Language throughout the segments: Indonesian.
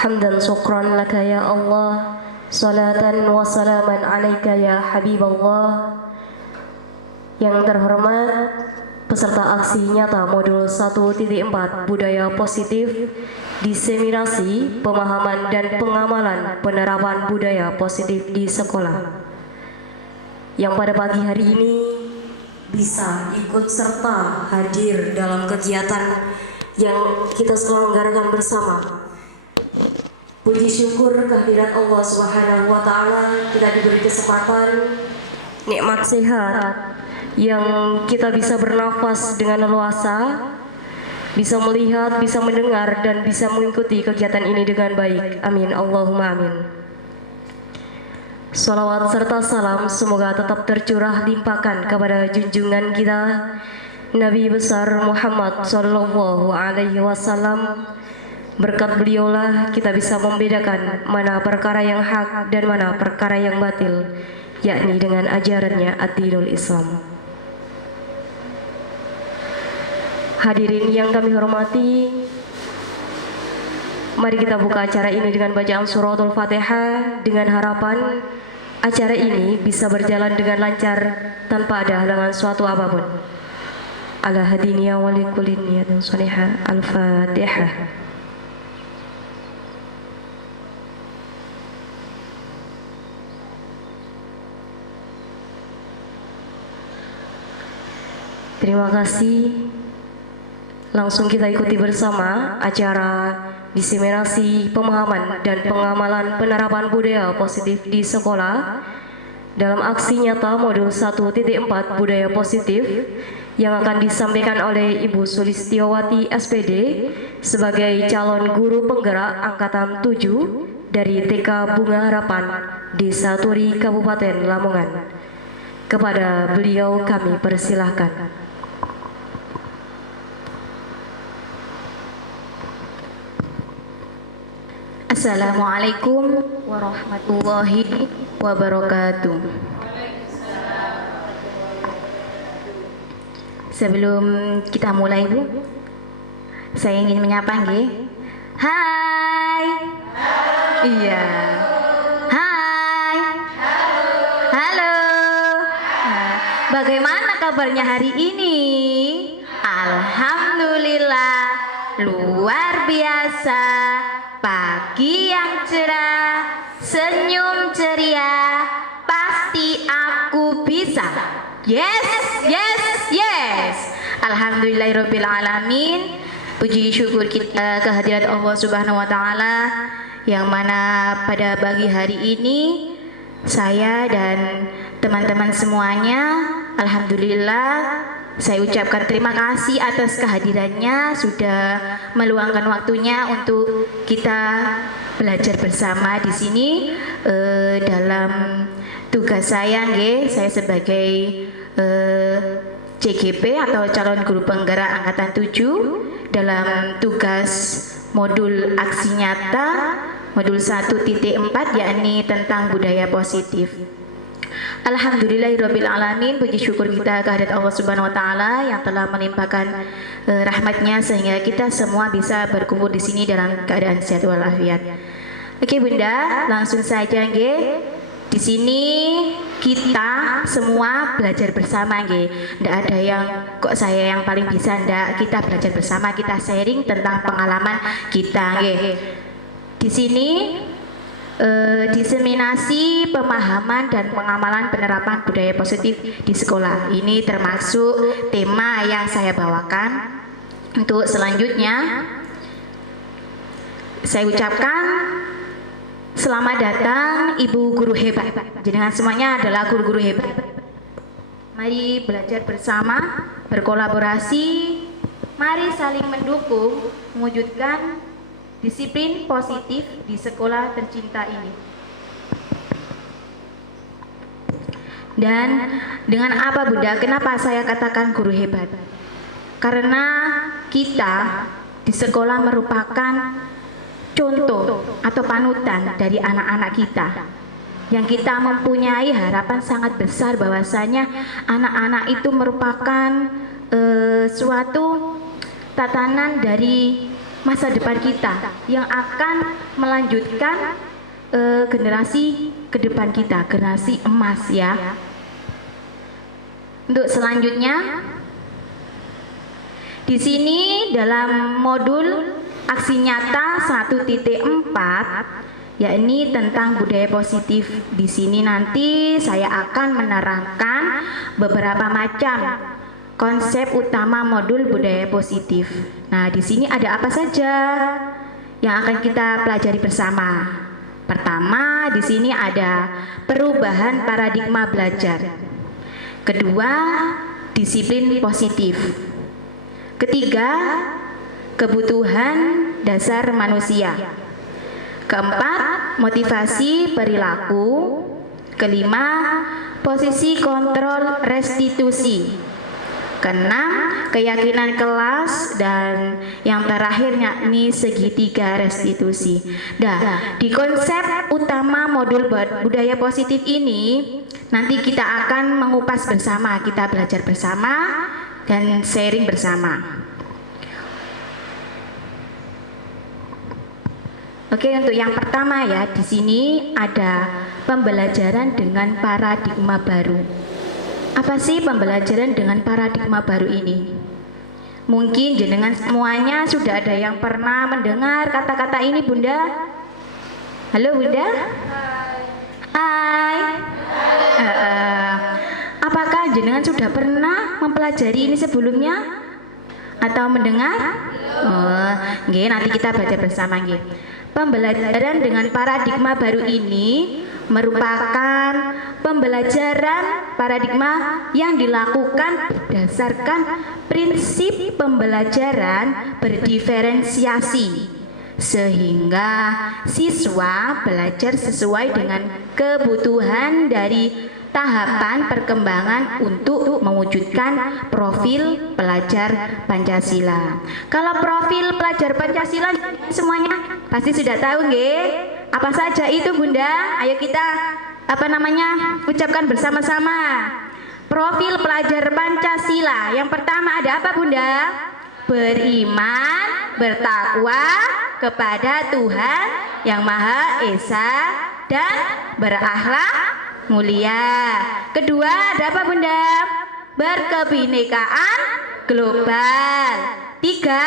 حمدا شكرا لك يا الله صلاة وسلاما عليك ya Habib Allah. Yang terhormat peserta aksi nyata modul 1.4 budaya positif, diseminasi, pemahaman dan pengamalan penerapan budaya positif di sekolah, yang pada pagi hari ini bisa ikut serta hadir dalam kegiatan yang kita selenggarakan bersama. Puji syukur kehadirat Allah Subhanahu wa Ta'ala, kita diberi kesempatan, nikmat sehat, yang kita bisa bernafas dengan leluasa, bisa melihat, bisa mendengar, dan bisa mengikuti kegiatan ini dengan baik. Amin, Allahumma amin. Salawat serta salam semoga tetap tercurah limpahkan kepada junjungan kita Nabi besar Muhammad Sallallahu Alaihi Wasallam. Berkat beliaulah kita bisa membedakan mana perkara yang hak dan mana perkara yang batil, yakni dengan ajarannya ad-dinul Islam. Hadirin yang kami hormati, mari kita buka acara ini dengan bacaan suratul Fatihah, dengan harapan acara ini bisa berjalan dengan lancar tanpa ada halangan suatu apapun. Ala hadiniya walikulli niyatin salihah. Al-Fatihah. Terima kasih. Langsung kita ikuti bersama acara diseminasi pemahaman dan pengamalan penerapan budaya positif di sekolah dalam aksi nyata modul 1.4 budaya positif yang akan disampaikan oleh Ibu Sulistiawati SPD sebagai calon guru penggerak angkatan 7 dari TK Bunga Harapan Desa Turi Kabupaten Lamongan. Kepada beliau kami persilahkan. Assalamualaikum warahmatullahi wabarakatuh. Sebelum kita mulai, Bu, saya ingin menyapa nggih. Hai. Iya. Hai. Halo. Nah, bagaimana kabarnya hari ini? Alhamdulillah, luar biasa. Pagi yang cerah, senyum ceria, pasti aku bisa. Yes, yes, yes. Alhamdulillahirabbil alamin. Puji syukur kita kehadirat Allah Subhanahu wa Ta'ala, yang mana pada pagi hari ini saya dan teman-teman semuanya, alhamdulillah, saya ucapkan terima kasih atas kehadirannya, sudah meluangkan waktunya untuk kita belajar bersama di sini. Dalam tugas saya, saya sebagai CGP atau calon guru penggerak angkatan 7 dalam tugas modul aksi nyata modul 1.4, yakni tentang budaya positif. Alhamdulillahirabbil alamin. Puji syukur kita kehadirat Allah Subhanahu wa Ta'ala yang telah melimpahkan rahmatnya sehingga kita semua bisa berkumpul di sini dalam keadaan sehat walafiat. Oke Bunda, langsung saja nggih. Di sini kita semua belajar bersama nggih. Ndak ada yang kok saya yang paling bisa, ndak. Kita belajar bersama, kita sharing tentang pengalaman kita nggih. Di sini diseminasi pemahaman dan pengamalan penerapan budaya positif di sekolah. Ini termasuk tema yang saya bawakan. Untuk selanjutnya saya ucapkan selamat datang Ibu Guru hebat. Jenengan semuanya adalah guru-guru hebat. Mari belajar bersama, berkolaborasi, mari saling mendukung, mewujudkan disiplin positif di sekolah tercinta ini. Dan dengan apa Bunda? Kenapa saya katakan guru hebat? Karena kita di sekolah merupakan contoh atau panutan dari anak-anak kita, yang kita mempunyai harapan sangat besar bahwasanya anak-anak itu merupakan suatu tatanan dari masa depan kita yang akan melanjutkan generasi ke depan kita, generasi emas ya. Untuk selanjutnya, di sini dalam modul aksi nyata 1.4, yakni tentang budaya positif. Di sini nanti saya akan menerangkan beberapa macam konsep utama modul budaya positif. Nah, di sini ada apa saja yang akan kita pelajari bersama? Pertama, di sini ada perubahan paradigma belajar. Kedua, disiplin positif. Ketiga, kebutuhan dasar manusia. Keempat, motivasi perilaku. Kelima, posisi kontrol restitusi. Keenam, keyakinan kelas. Dan yang terakhir yakni segitiga restitusi. Nah, di konsep utama modul budaya positif ini nanti kita akan mengupas bersama, kita belajar bersama dan sharing bersama. Oke, untuk yang pertama ya, di sini ada pembelajaran dengan paradigma baru. Apa sih pembelajaran dengan paradigma baru ini? Mungkin jenengan semuanya sudah ada yang pernah mendengar kata-kata ini, Bunda? Halo, Bunda? Hai. Apakah jenengan sudah pernah mempelajari ini sebelumnya atau mendengar? Oh, nggih, nanti kita baca bersama nggih. Pembelajaran dengan paradigma baru ini merupakan pembelajaran paradigma yang dilakukan berdasarkan prinsip pembelajaran berdiferensiasi, sehingga siswa belajar sesuai dengan kebutuhan dari tahapan perkembangan untuk mewujudkan profil pelajar Pancasila. Kalau profil pelajar Pancasila semuanya pasti sudah tahu nggih. Apa saja itu, Bunda? Ayo kita ucapkan bersama-sama. Profil pelajar Pancasila. Yang pertama ada apa, Bunda? Beriman, bertakwa kepada Tuhan yang Maha Esa dan berakhlak mulia. Kedua ada apa, Bunda? Berkebinekaan global. Tiga,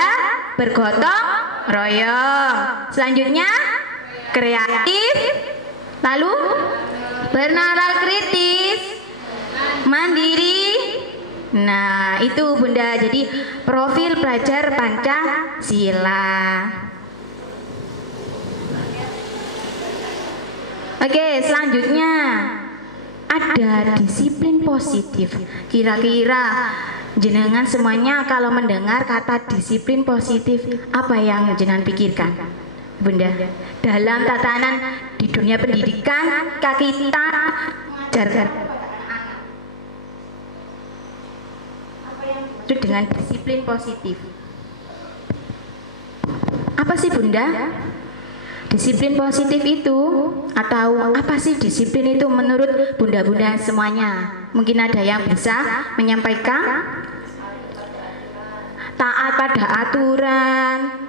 bergotong royong. Selanjutnya kreatif. Lalu bernalar kritis, mandiri. Nah, itu Bunda. Jadi profil pelajar Pancasila. Oke, selanjutnya ada disiplin positif. Kira-kira jenengan semuanya kalau mendengar kata disiplin positif, apa yang jenengan pikirkan, Bunda? Dalam tatanan di dunia pendidikan, kita mengajarkan apa yang dimaksud dengan disiplin positif. Apa sih, Bunda? Disiplin positif itu, atau apa sih disiplin itu menurut bunda-bunda semuanya? Mungkin ada yang bisa menyampaikan? Taat pada aturan.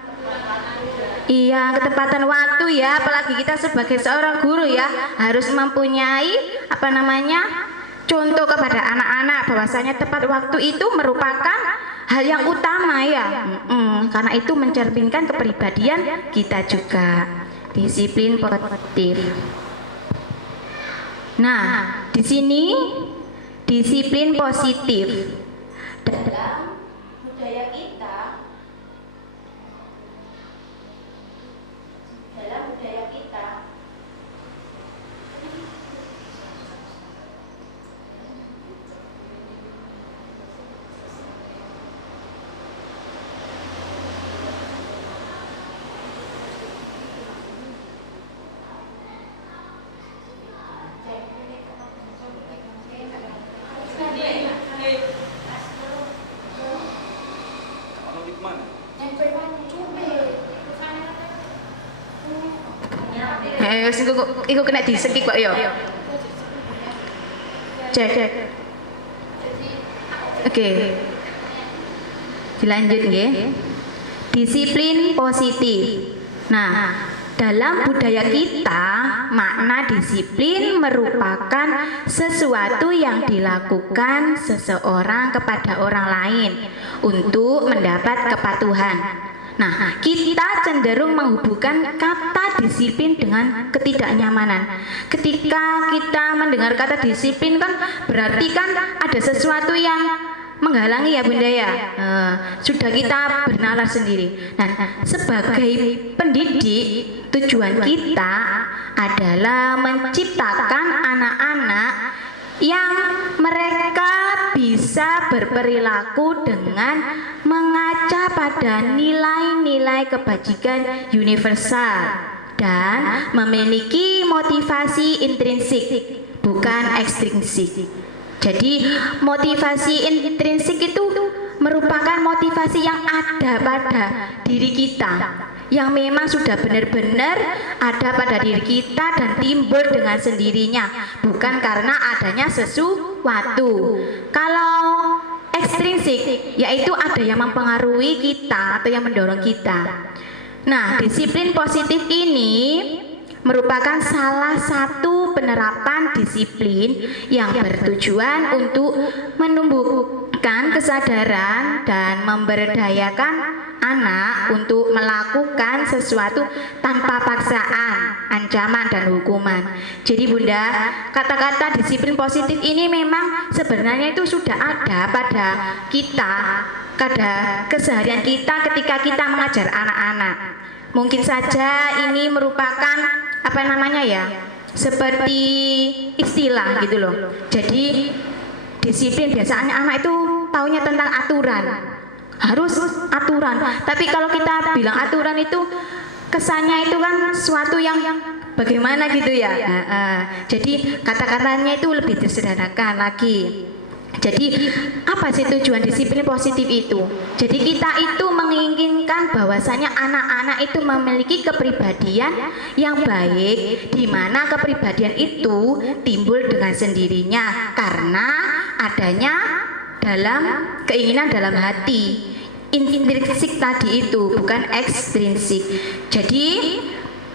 Iya, ketepatan waktu ya, apalagi kita sebagai seorang guru ya, harus mempunyai contoh kepada anak-anak bahwasanya tepat waktu itu merupakan hal yang utama ya. Karena itu mencerminkan kepribadian kita juga. Disiplin positif. Nah, di sini disiplin positif dalam budaya kita, iku kena disekik kok ya. Cek. Oke. Dilanjut nggih. disiplin positif. Nah, dalam budaya kita, makna disiplin merupakan sesuatu yang dilakukan seseorang kepada orang lain untuk mendapat kepatuhan. Nah, kita cenderung menghubungkan kata disiplin dengan ketidaknyamanan. Ketika kita mendengar kata disiplin kan berarti kan ada sesuatu yang menghalangi ya Bunda ya. Sudah kita bernalar sendiri. Nah, sebagai pendidik, tujuan kita adalah menciptakan anak-anak yang mereka bisa berperilaku dengan mengaca pada nilai-nilai kebajikan universal dan memiliki motivasi intrinsik, bukan ekstrinsik. Jadi motivasi intrinsik itu merupakan motivasi yang ada pada diri kita, yang memang sudah benar-benar ada pada diri kita dan timbul dengan sendirinya, bukan karena adanya sesuatu. Kalau ekstrinsik, yaitu ada yang mempengaruhi kita atau yang mendorong kita. Nah, disiplin positif ini merupakan salah satu penerapan disiplin yang bertujuan untuk menumbuhkan kesadaran dan memberdayakan anak untuk melakukan sesuatu tanpa paksaan, ancaman, dan hukuman. Jadi Bunda, kata-kata disiplin positif ini memang sebenarnya itu sudah ada pada kita, pada keseharian kita ketika kita mengajar anak-anak. Mungkin saja ini merupakan seperti istilah gitu loh. Jadi disiplin biasanya anak itu taunya tentang aturan, harus aturan. Tapi kalau kita bilang aturan itu kesannya itu kan suatu yang bagaimana gitu ya. Jadi kata-katanya itu lebih disederhanakan lagi. Jadi apa sih tujuan disiplin positif itu? Jadi kita itu menginginkan bahwasanya anak-anak itu memiliki kepribadian yang baik, di mana kepribadian itu timbul dengan sendirinya karena adanya dalam keinginan dalam hati. Intrinsik tadi itu bukan ekstrinsik. Jadi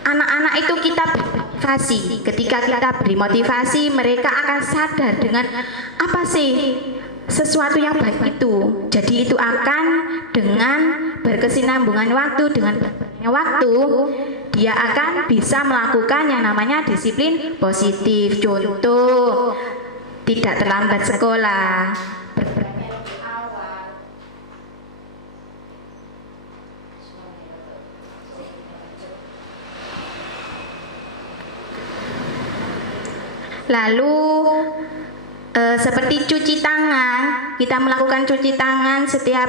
anak-anak itu kita motivasi. Ketika kita beri motivasi, mereka akan sadar dengan apa sih sesuatu yang baik itu. Jadi itu akan dengan berkesinambungan waktu, dengan berjalannya waktu, dia akan bisa melakukan yang namanya disiplin positif. Contoh, tidak terlambat sekolah, lalu seperti cuci tangan, kita melakukan cuci tangan setiap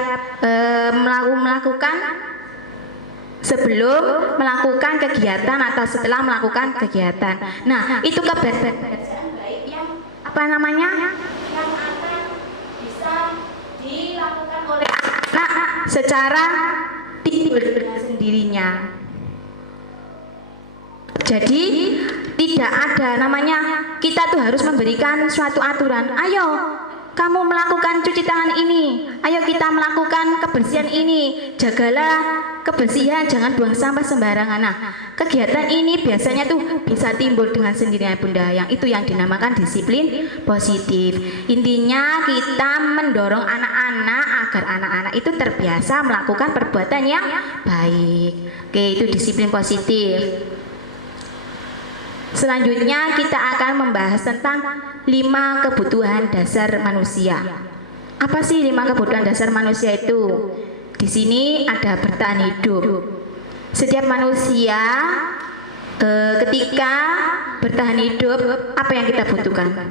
melakukan sebelum melakukan kegiatan atau setelah melakukan kegiatan. Nah, itu kebiasaan baik yang yang akan bisa dilakukan oleh anak secara timbul dengan sendirinya. Jadi tidak ada kita tuh harus memberikan suatu aturan. Ayo kamu melakukan cuci tangan ini, ayo kita melakukan kebersihan ini, jagalah kebersihan, jangan buang sampah sembarangan. Nah, kegiatan ini biasanya tuh bisa timbul dengan sendirinya Bunda, yang itu yang dinamakan disiplin positif. Intinya kita mendorong anak-anak agar anak-anak itu terbiasa melakukan perbuatan yang baik. Oke, itu disiplin positif. Selanjutnya kita akan membahas tentang 5 kebutuhan dasar manusia. Apa sih 5 kebutuhan dasar manusia itu? Di sini ada bertahan hidup. Setiap manusia ketika bertahan hidup, apa yang kita butuhkan?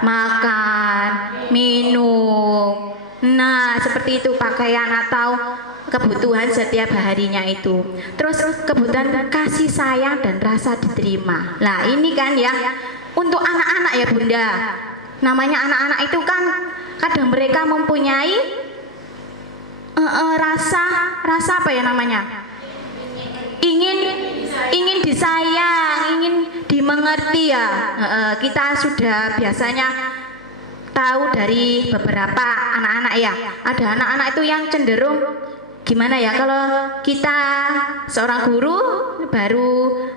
Makan, minum. Nah, seperti itu, pakaian atau kebutuhan setiap harinya itu. Terus kebutuhan kasih sayang dan rasa diterima. Nah, ini kan ya untuk anak-anak ya Bunda. Namanya anak-anak itu kan kadang mereka mempunyai rasa apa ya namanya? Ingin disayang, ingin dimengerti ya. Kita sudah biasanya tahu dari beberapa anak-anak ya. Ada anak-anak itu yang cenderung gimana ya, kalau kita seorang guru baru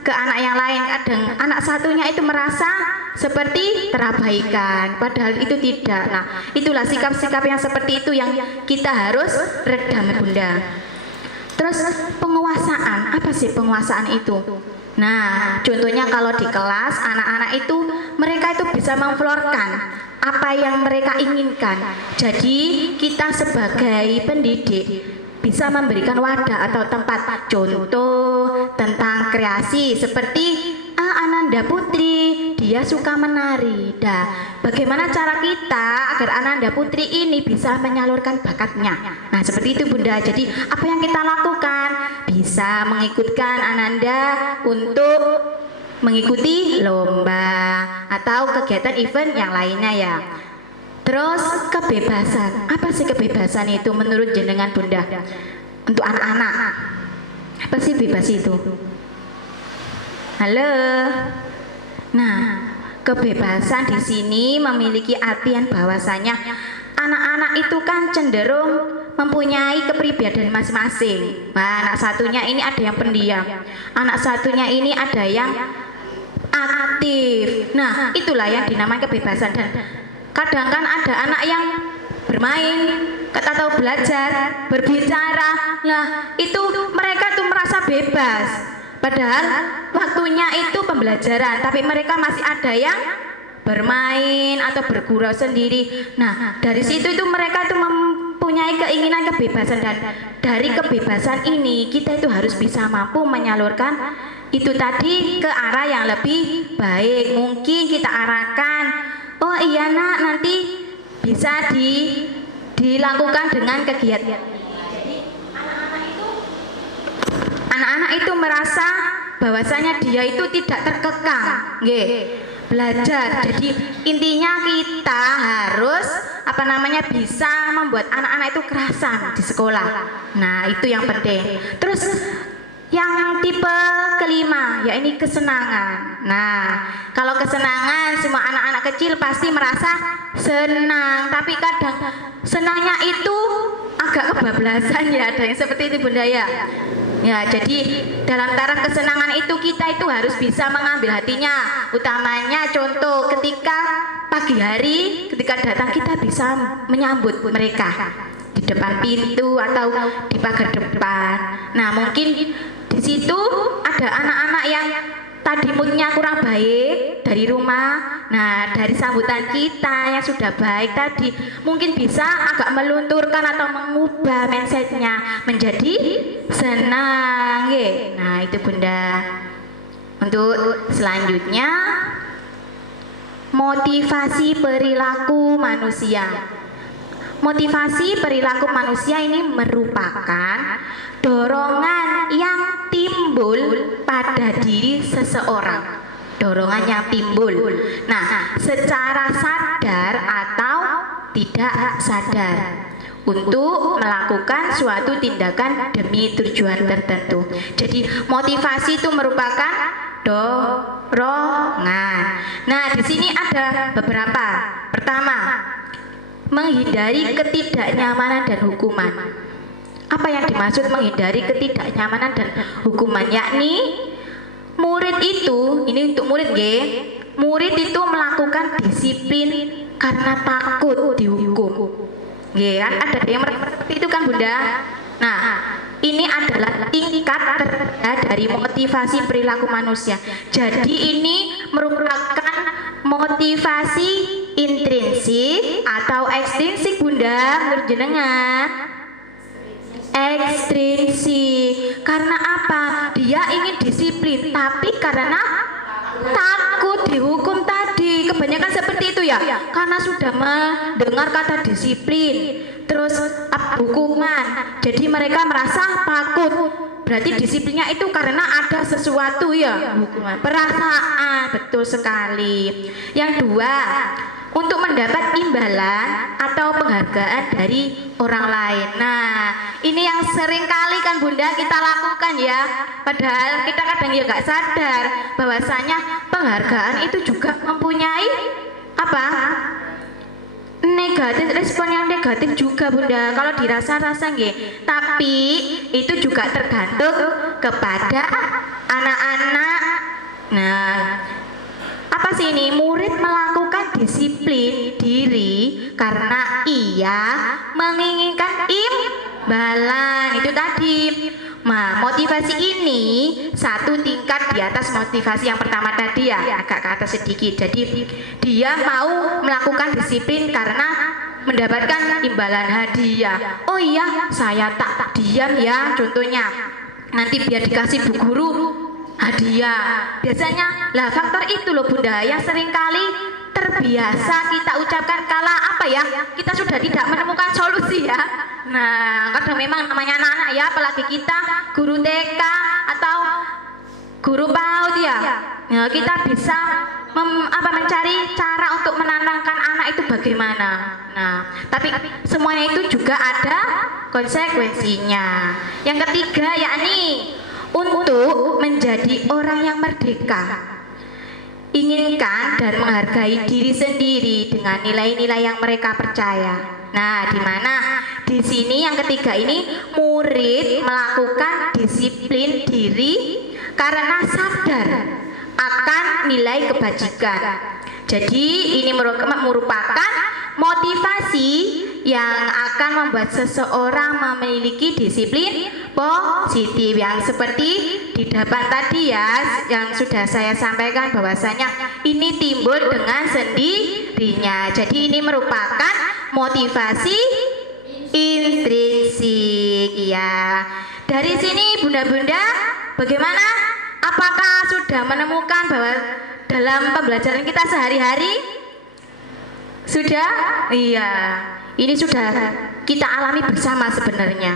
ke anak yang lain, kadang anak satunya itu merasa seperti terabaikan, padahal itu tidak. Nah, itulah sikap-sikap yang seperti itu yang kita harus redam, Bunda. Terus penguasaan, apa sih penguasaan itu? Nah, contohnya kalau di kelas anak-anak itu mereka itu bisa memflorkan apa yang mereka inginkan. Jadi kita sebagai pendidik bisa memberikan wadah atau tempat, contoh tentang kreasi seperti Ananda Putri, dia suka menari. Bagaimana cara kita agar Ananda Putri ini bisa menyalurkan bakatnya? Nah, seperti itu, Bunda. Jadi apa yang kita lakukan? Bisa mengikutkan Ananda untuk mengikuti lomba atau kegiatan event yang lainnya ya. Terus kebebasan, apa sih kebebasan itu menurut jenengan, Bunda? Untuk anak-anak, apa sih bebas itu? Halo. Nah, kebebasan di sini memiliki artian bahwasanya anak-anak itu kan cenderung mempunyai kepribadian masing-masing. Nah, anak satunya ini ada yang pendiam, anak satunya ini ada yang aktif. Nah, itulah yang dinamakan kebebasan. Dan kadang kan ada anak yang bermain atau belajar, berbicara. Nah, itu mereka tuh merasa bebas. Padahal waktunya itu pembelajaran, tapi mereka masih ada yang bermain atau bergurau sendiri. Nah, dari situ itu mereka itu mempunyai keinginan kebebasan, dan dari kebebasan ini kita itu harus bisa mampu menyalurkan itu tadi ke arah yang lebih baik. Mungkin kita arahkan, oh iya nak, nanti bisa dilakukan dengan kegiatan. Anak-anak itu merasa bahwasanya dia itu tidak terkekang, belajar. Jadi intinya kita harus bisa membuat anak-anak itu kerasan di sekolah. Nah, itu yang penting. Terus yang tipe kelima, ya ini kesenangan. Nah, kalau kesenangan semua anak-anak kecil pasti merasa senang, tapi kadang senangnya itu agak kebablasan ya, ada yang seperti itu, Bunda ya. Ya, jadi dalam taraf kesenangan itu kita itu harus bisa mengambil hatinya. Utamanya contoh ketika pagi hari, ketika datang kita bisa menyambut mereka di depan pintu atau di pagar depan. Nah, mungkin di situ ada anak-anak yang tadi moodnya kurang baik dari rumah. Nah, dari sambutan kita yang sudah baik tadi, mungkin bisa agak melunturkan atau mengubah mindsetnya menjadi senang. Nah, itu Bunda. Untuk selanjutnya, motivasi perilaku manusia. Motivasi perilaku manusia ini merupakan dorongan yang timbul pada diri seseorang. Dorongan yang timbul. Nah, secara sadar atau tidak sadar untuk melakukan suatu tindakan demi tujuan tertentu. Jadi motivasi itu merupakan dorongan. Nah, di sini ada beberapa. Pertama, menghindari ketidaknyamanan dan hukuman. Apa yang dimaksud menghindari ketidaknyamanan dan hukuman? Yakni murid itu, ini untuk murid murid itu melakukan disiplin karena takut dihukum. Kan ada yang seperti itu kan, Bunda. Nah, ini adalah tingkat terendah dari motivasi perilaku manusia. Jadi ini merupakan motivasi intrinsik atau ekstrinsik, Bunda, menurut jenengan? Ekstrinsik. Karena apa? Dia ingin disiplin, tapi karena takut dihukum tadi. Kebanyakan seperti itu ya, karena sudah mendengar kata disiplin, terus hukuman, jadi mereka merasa takut. Berarti disiplinnya itu karena ada sesuatu ya, hukuman, perasaan. Betul sekali. Yang dua, untuk mendapat imbalan atau penghargaan dari orang lain. Nah, ini yang sering kali kan Bunda kita lakukan ya. Padahal kita kadang ya gak sadar bahwasanya penghargaan itu juga mempunyai negatif, respon yang negatif juga Bunda kalau dirasa-rasa nggih. Tapi itu juga tergantung kepada anak-anak. Nah, apa sih ini? Murid melakukan disiplin diri karena ia menginginkan imbalan. Itu tadi. Nah, motivasi ini satu tingkat di atas motivasi yang pertama tadi ya, agak ke atas sedikit. Jadi dia mau melakukan disiplin karena mendapatkan imbalan hadiah. Oh iya, saya tak diam ya, contohnya. Nanti biar dikasih bu guru hadiah. Biasanya lah faktor itu loh Bunda yang seringkali terbiasa kita ucapkan kala apa ya, kita sudah tidak menemukan solusi ya. Nah, kadang memang namanya anak-anak ya, apalagi kita guru TK atau guru PAUD ya. Nah, kita bisa mencari cara untuk menenangkan anak itu bagaimana. Nah, tapi semuanya itu juga ada konsekuensinya. Yang ketiga yakni untuk menjadi orang yang merdeka. Inginkan dan menghargai diri sendiri dengan nilai-nilai yang mereka percaya. Nah, di mana di sini yang ketiga ini murid melakukan disiplin diri karena sadar akan nilai kebajikan. Jadi ini merupakan motivasi yang akan membuat seseorang memiliki disiplin positif yang seperti di depan tadi ya, yang sudah saya sampaikan bahwasanya ini timbul dengan sendirinya. Jadi ini merupakan motivasi intrinsik ya. Dari sini bunda-bunda bagaimana? Apakah sudah menemukan bahwa dalam pembelajaran kita sehari-hari sudah? Iya, ini sudah kita alami bersama sebenarnya.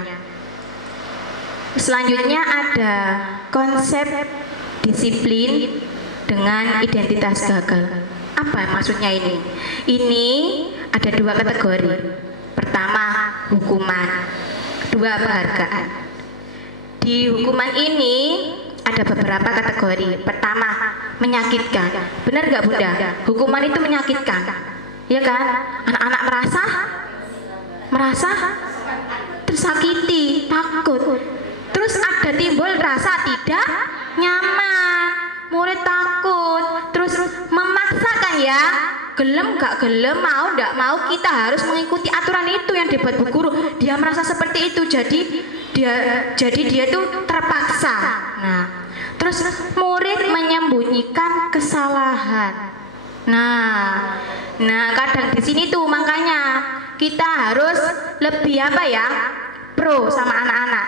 Selanjutnya ada konsep disiplin dengan identitas gagal. Apa maksudnya ini? Ini ada dua kategori. Pertama, hukuman. Kedua, penghargaan. Di hukuman ini ada beberapa kategori. Pertama, menyakitkan. Benar nggak Bunda? Hukuman itu menyakitkan, ya kan? Anak-anak merasa tersakiti, takut. Terus ada timbul rasa tidak nyaman. Murid takut, terus memaksakan ya. Gelem gak gelem, mau nggak mau kita harus mengikuti aturan itu yang dibuat bu guru. Dia merasa seperti itu, jadi dia tuh terpaksa. Nah, terus murid menyembunyikan kesalahan. Nah kadang di sini tuh makanya kita harus lebih apa ya, pro sama anak-anak.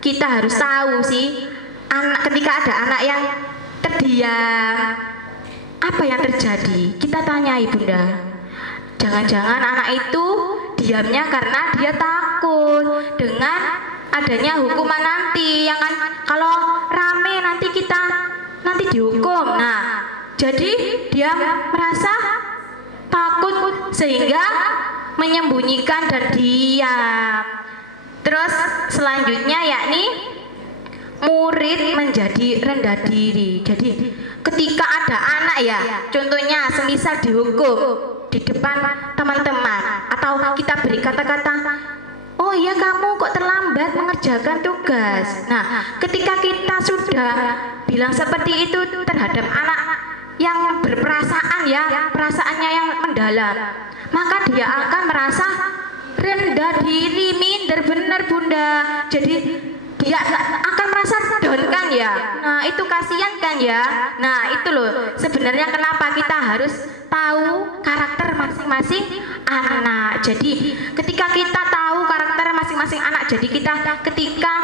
Kita harus tahu sih ketika ada anak yang terdiam, apa yang terjadi? Kita tanyai Bunda. Jangan-jangan anak itu diamnya karena dia takut dengan adanya hukuman nanti, yang kan kalau rame nanti kita dihukum. Nah, jadi dia merasa takut sehingga menyembunyikan dan diam. Terus selanjutnya yakni murid menjadi rendah diri. Jadi ketika ada anak ya, contohnya semisal dihukum di depan teman-teman atau kita beri kata-kata, oh iya kamu kok terlambat mengerjakan tugas. Nah, ketika kita sudah bilang seperti itu terhadap anak yang berperasaan ya, perasaannya yang mendalam, maka dia akan merasa rendah diri, minder, benar Bunda. Jadi dia akan merasa down kan ya. Nah, itu kasihan kan ya. Nah, itu loh sebenarnya kenapa kita harus tahu karakter masing-masing anak. Jadi ketika kita tahu karakter masing-masing anak, jadi kita ketika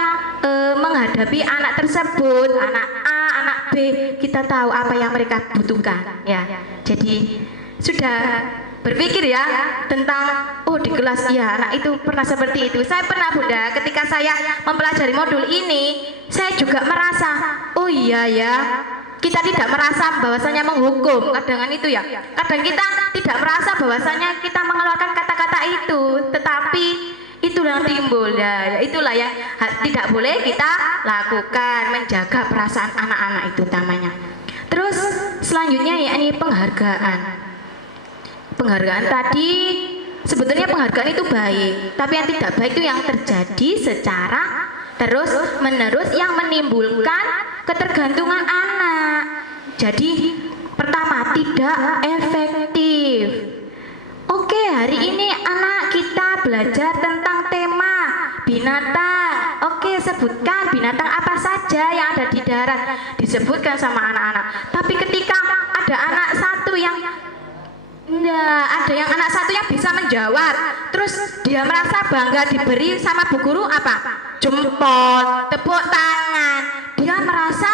menghadapi anak tersebut, anak A, anak B, kita tahu apa yang mereka butuhkan ya. Jadi sudah berpikir ya tentang di kelas ya anak itu pernah seperti itu. Saya pernah Bunda, ketika saya mempelajari modul ini, saya juga merasa oh iya ya, kita tidak merasa bahwasanya menghukum, kadang itu ya, kadang kita tidak merasa bahwasanya kita mengeluarkan kata-kata itu, tetapi itulah yang timbul ya, itulah yang tidak boleh kita lakukan, menjaga perasaan anak-anak itu utamanya. Terus selanjutnya yakni penghargaan. Penghargaan tadi sebetulnya penghargaan itu baik, tapi yang tidak baik itu yang terjadi secara terus menerus yang menimbulkan ketergantungan anak. Jadi pertama, tidak efektif. Oke, hari ini anak kita belajar tentang tema binatang. Oke, sebutkan binatang apa saja yang ada di darat, disebutkan sama anak-anak. Tapi ketika ada anak satu yang anak satu yang bisa menjawab, terus dia merasa bangga diberi sama bu guru apa? Jempol, tepuk tangan. Dia merasa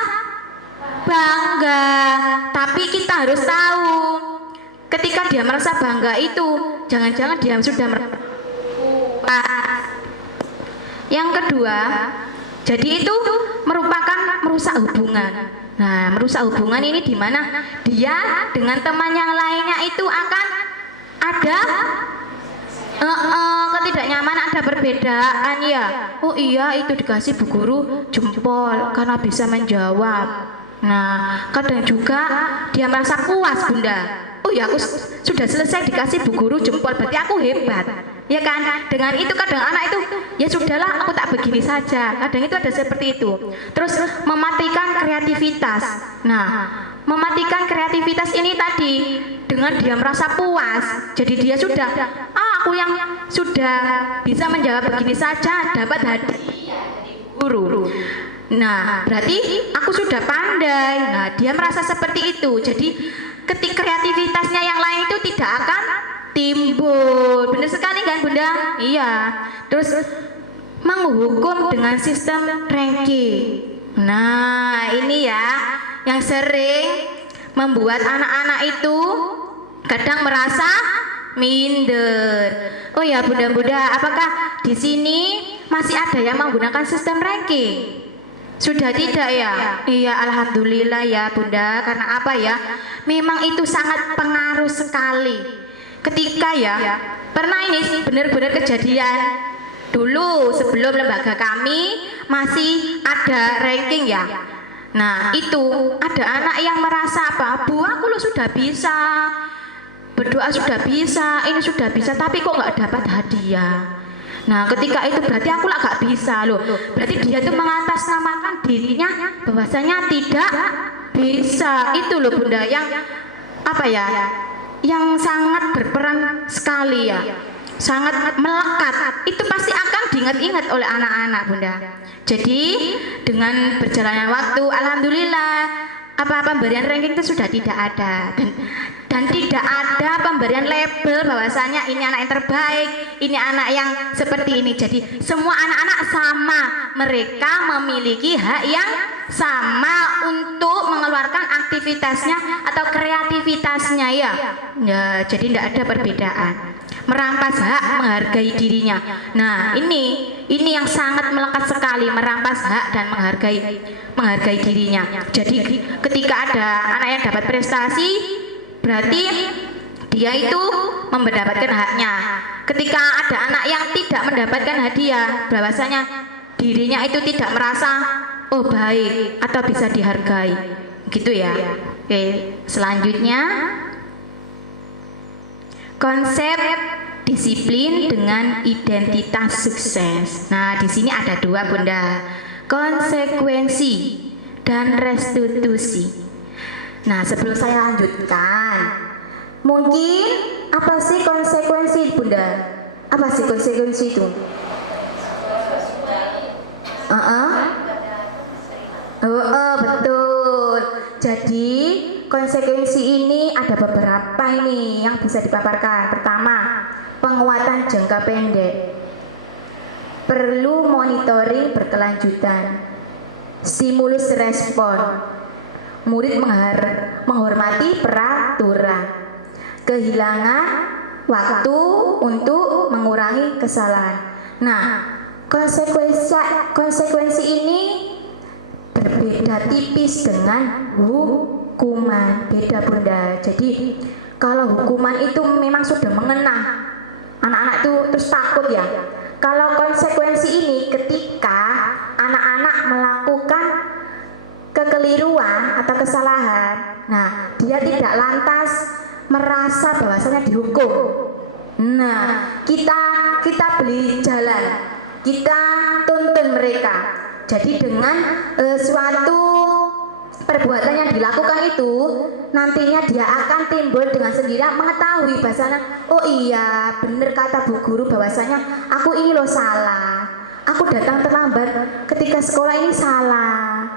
bangga. Tapi kita harus tahu, ketika dia merasa bangga itu, jangan-jangan dia sudah yang kedua, jadi itu merupakan merusak hubungan. Nah, merusak hubungan ini di mana dia dengan teman yang lainnya itu akan ada ketidaknyamanan, ada perbedaan ya. Oh iya, itu dikasih bu guru jempol karena bisa menjawab. Nah, kadang juga dia merasa puas, Bunda. Oh ya, aku sudah selesai dikasih bu guru jempol, berarti aku hebat. Ya kan? Dengan itu kadang anak itu, ya sudahlah, aku tak begini saja. Kadang itu ada seperti itu. Terus mematikan kreativitas. Nah, mematikan kreativitas ini tadi dengan dia merasa puas. Jadi dia sudah, aku yang sudah bisa menjawab begini saja, dapat hadiah dari guru. Nah, berarti aku sudah pandai. Nah, dia merasa seperti itu. Jadi ketika kreativitasnya yang lain itu tidak akan timbul. Benar sekali kan, Bunda? Iya. Terus menghukum dengan sistem ranking. Nah, ini ya yang sering membuat anak-anak itu kadang merasa minder. Oh ya, Bunda-bunda, apakah di sini masih ada yang menggunakan sistem ranking? Sudah tidak ya? Iya, alhamdulillah ya, Bunda. Karena apa ya? Memang itu sangat pengaruh sekali. Ketika ya, pernah ini benar-benar kejadian dulu sebelum lembaga kami masih ada ranking ya. Nah, itu ada anak yang merasa apa? Bu, aku lo sudah bisa, berdoa sudah bisa, ini sudah bisa, tapi kok nggak dapat hadiah. Nah, ketika itu berarti aku lah gak bisa loh. Berarti dia tuh mengatasnamakan dirinya bahwasanya tidak bisa. Itu loh, Bunda, yang apa ya? Yang sangat berperan sekali ya, sangat melekat. Itu pasti akan diingat-ingat oleh anak-anak, Bunda. Jadi dengan berjalannya waktu, alhamdulillah, pemberian ranking itu sudah tidak ada, dan tidak ada pemberian label bahwasanya ini anak yang terbaik, ini anak yang seperti ini. Jadi semua anak-anak sama, mereka memiliki hak yang sama untuk mengeluarkan aktivitasnya atau kreativitasnya ya. Jadi tidak ada perbedaan. Merampas hak menghargai dirinya. Nah, ini yang sangat melekat sekali, merampas hak dan menghargai dirinya. Jadi ketika ada anak yang dapat prestasi, berarti dia itu mendapatkan haknya. Ketika ada anak yang tidak mendapatkan hadiah, bahwasanya dirinya itu tidak merasa oh baik atau bisa dihargai, gitu ya. Oke, selanjutnya konsep disiplin dengan identitas sukses. Nah, di sini ada dua, Bunda, konsekuensi dan restitusi. Nah, sebelum saya lanjutkan, mungkin apa sih konsekuensi, Bunda? Apa sih konsekuensi itu? Betul. Jadi konsekuensi ini ada beberapa ini yang bisa dipaparkan. Pertama, penguatan jangka pendek. Perlu monitoring berkelanjutan. Stimulus respon. Murid menghormati peraturan. Kehilangan waktu untuk mengurangi kesalahan. Nah, konsekuensi ini berbeda tipis dengan hukuman. Beda, Bunda. Jadi kalau hukuman itu memang sudah mengena, anak-anak itu terus takut ya. Kalau konsekuensi ini ketika anak-anak melakukan kekeliruan atau kesalahan, nah dia tidak lantas merasa bahwasanya dihukum. Nah, kita beli jalan, kita tuntun mereka. Jadi dengan suatu perbuatan yang dilakukan itu, nantinya dia akan timbul dengan sendirinya mengetahui bahasanya, oh iya bener kata Bu Guru bahwasanya aku ini loh salah, aku datang terlambat ketika sekolah ini salah,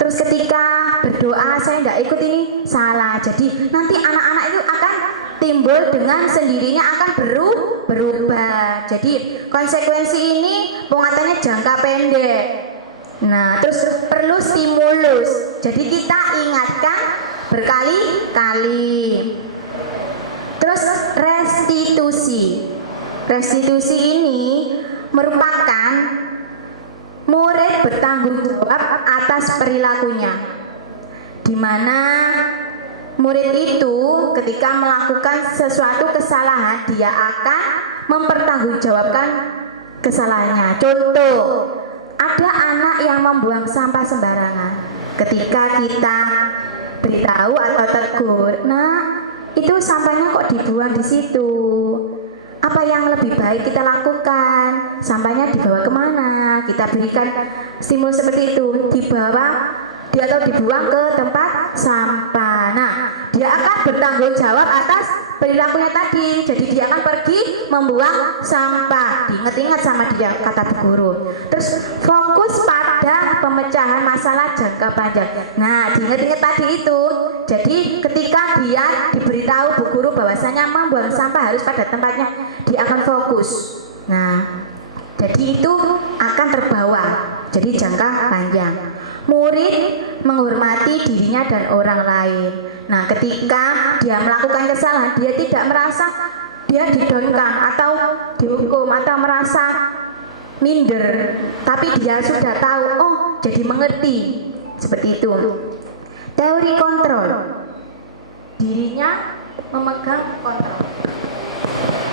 terus ketika berdoa saya tidak ikut ini salah. Jadi nanti anak-anak itu akan timbul dengan sendirinya akan berubah. Jadi konsekuensi ini penguatannya jangka pendek. Nah, terus perlu stimulus. Jadi kita ingatkan berkali-kali. Terus restitusi. Restitusi ini merupakan murid bertanggung jawab atas perilakunya, di mana murid itu ketika melakukan sesuatu kesalahan dia akan mempertanggungjawabkan kesalahannya. Contoh, ada anak yang membuang sampah sembarangan. Ketika kita beritahu atau tegur, nah itu sampahnya kok dibuang di situ. Apa yang lebih baik kita lakukan? Sampahnya dibawa kemana? Kita berikan stimulus seperti itu, dibawa atau dibuang ke tempat sampah. Nah, dia akan bertanggung jawab atas perilakunya tadi. Jadi dia akan pergi membuang sampah. Diingat-ingat sama dia kata Bu Guru. Terus fokus pada pemecahan masalah jangka panjang. Nah, diingat-ingat tadi itu. Jadi ketika dia diberitahu Bu Guru bahwasanya membuang sampah harus pada tempatnya, dia akan fokus. Nah, jadi itu akan terbawa. Jadi jangka panjang. Murid menghormati dirinya dan orang lain. Nah, ketika dia melakukan kesalahan, dia tidak merasa dia didonkan atau dihukum atau merasa minder, tapi dia sudah tahu, oh jadi mengerti. Seperti itu. Teori kontrol. Dirinya memegang kontrol.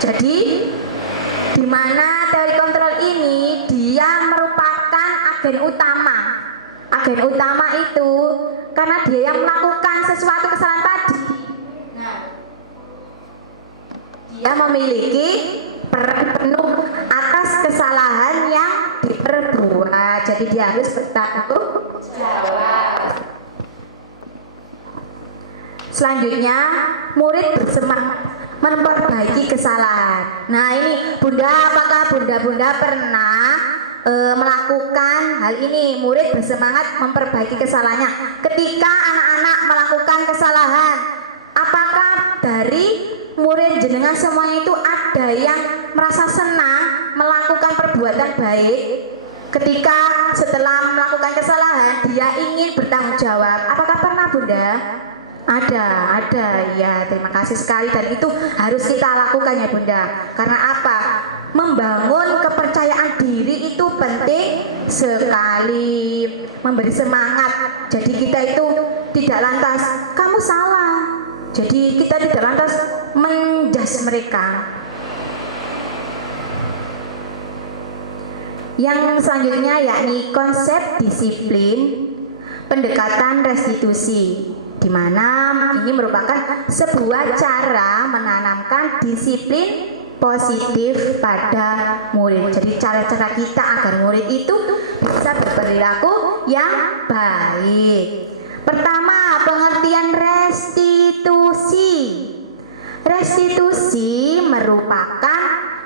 Jadi di mana teori kontrol ini dia merupakan agen utama. Agen utama itu karena dia yang melakukan sesuatu kesalahan tadi. Nah, dia memiliki peran penuh atas kesalahan yang diperbuat. Jadi dia harus bertanggung jawab. Selanjutnya, murid bersemangat memperbaiki kesalahan. Nah, ini Bunda, apakah Bunda pernah melakukan hal ini? Murid bersemangat memperbaiki kesalahannya. Ketika anak-anak melakukan kesalahan, apakah dari murid jenengan semuanya itu ada yang merasa senang melakukan perbuatan baik? Ketika setelah melakukan kesalahan dia ingin bertanggung jawab, apakah pernah Bunda? Ada ya, terima kasih sekali, dan itu harus kita lakukan ya Bunda. Karena apa? Membangun kepercayaan diri itu penting sekali, memberi semangat. Jadi kita itu tidak lantas kamu salah, jadi kita tidak lantas menjas mereka. Yang selanjutnya yakni konsep disiplin pendekatan restitusi, di mana ini merupakan sebuah cara menanamkan disiplin positif pada murid. Jadi cara-cara kita agar murid itu bisa berperilaku yang baik. Pertama, pengertian restitusi. Restitusi merupakan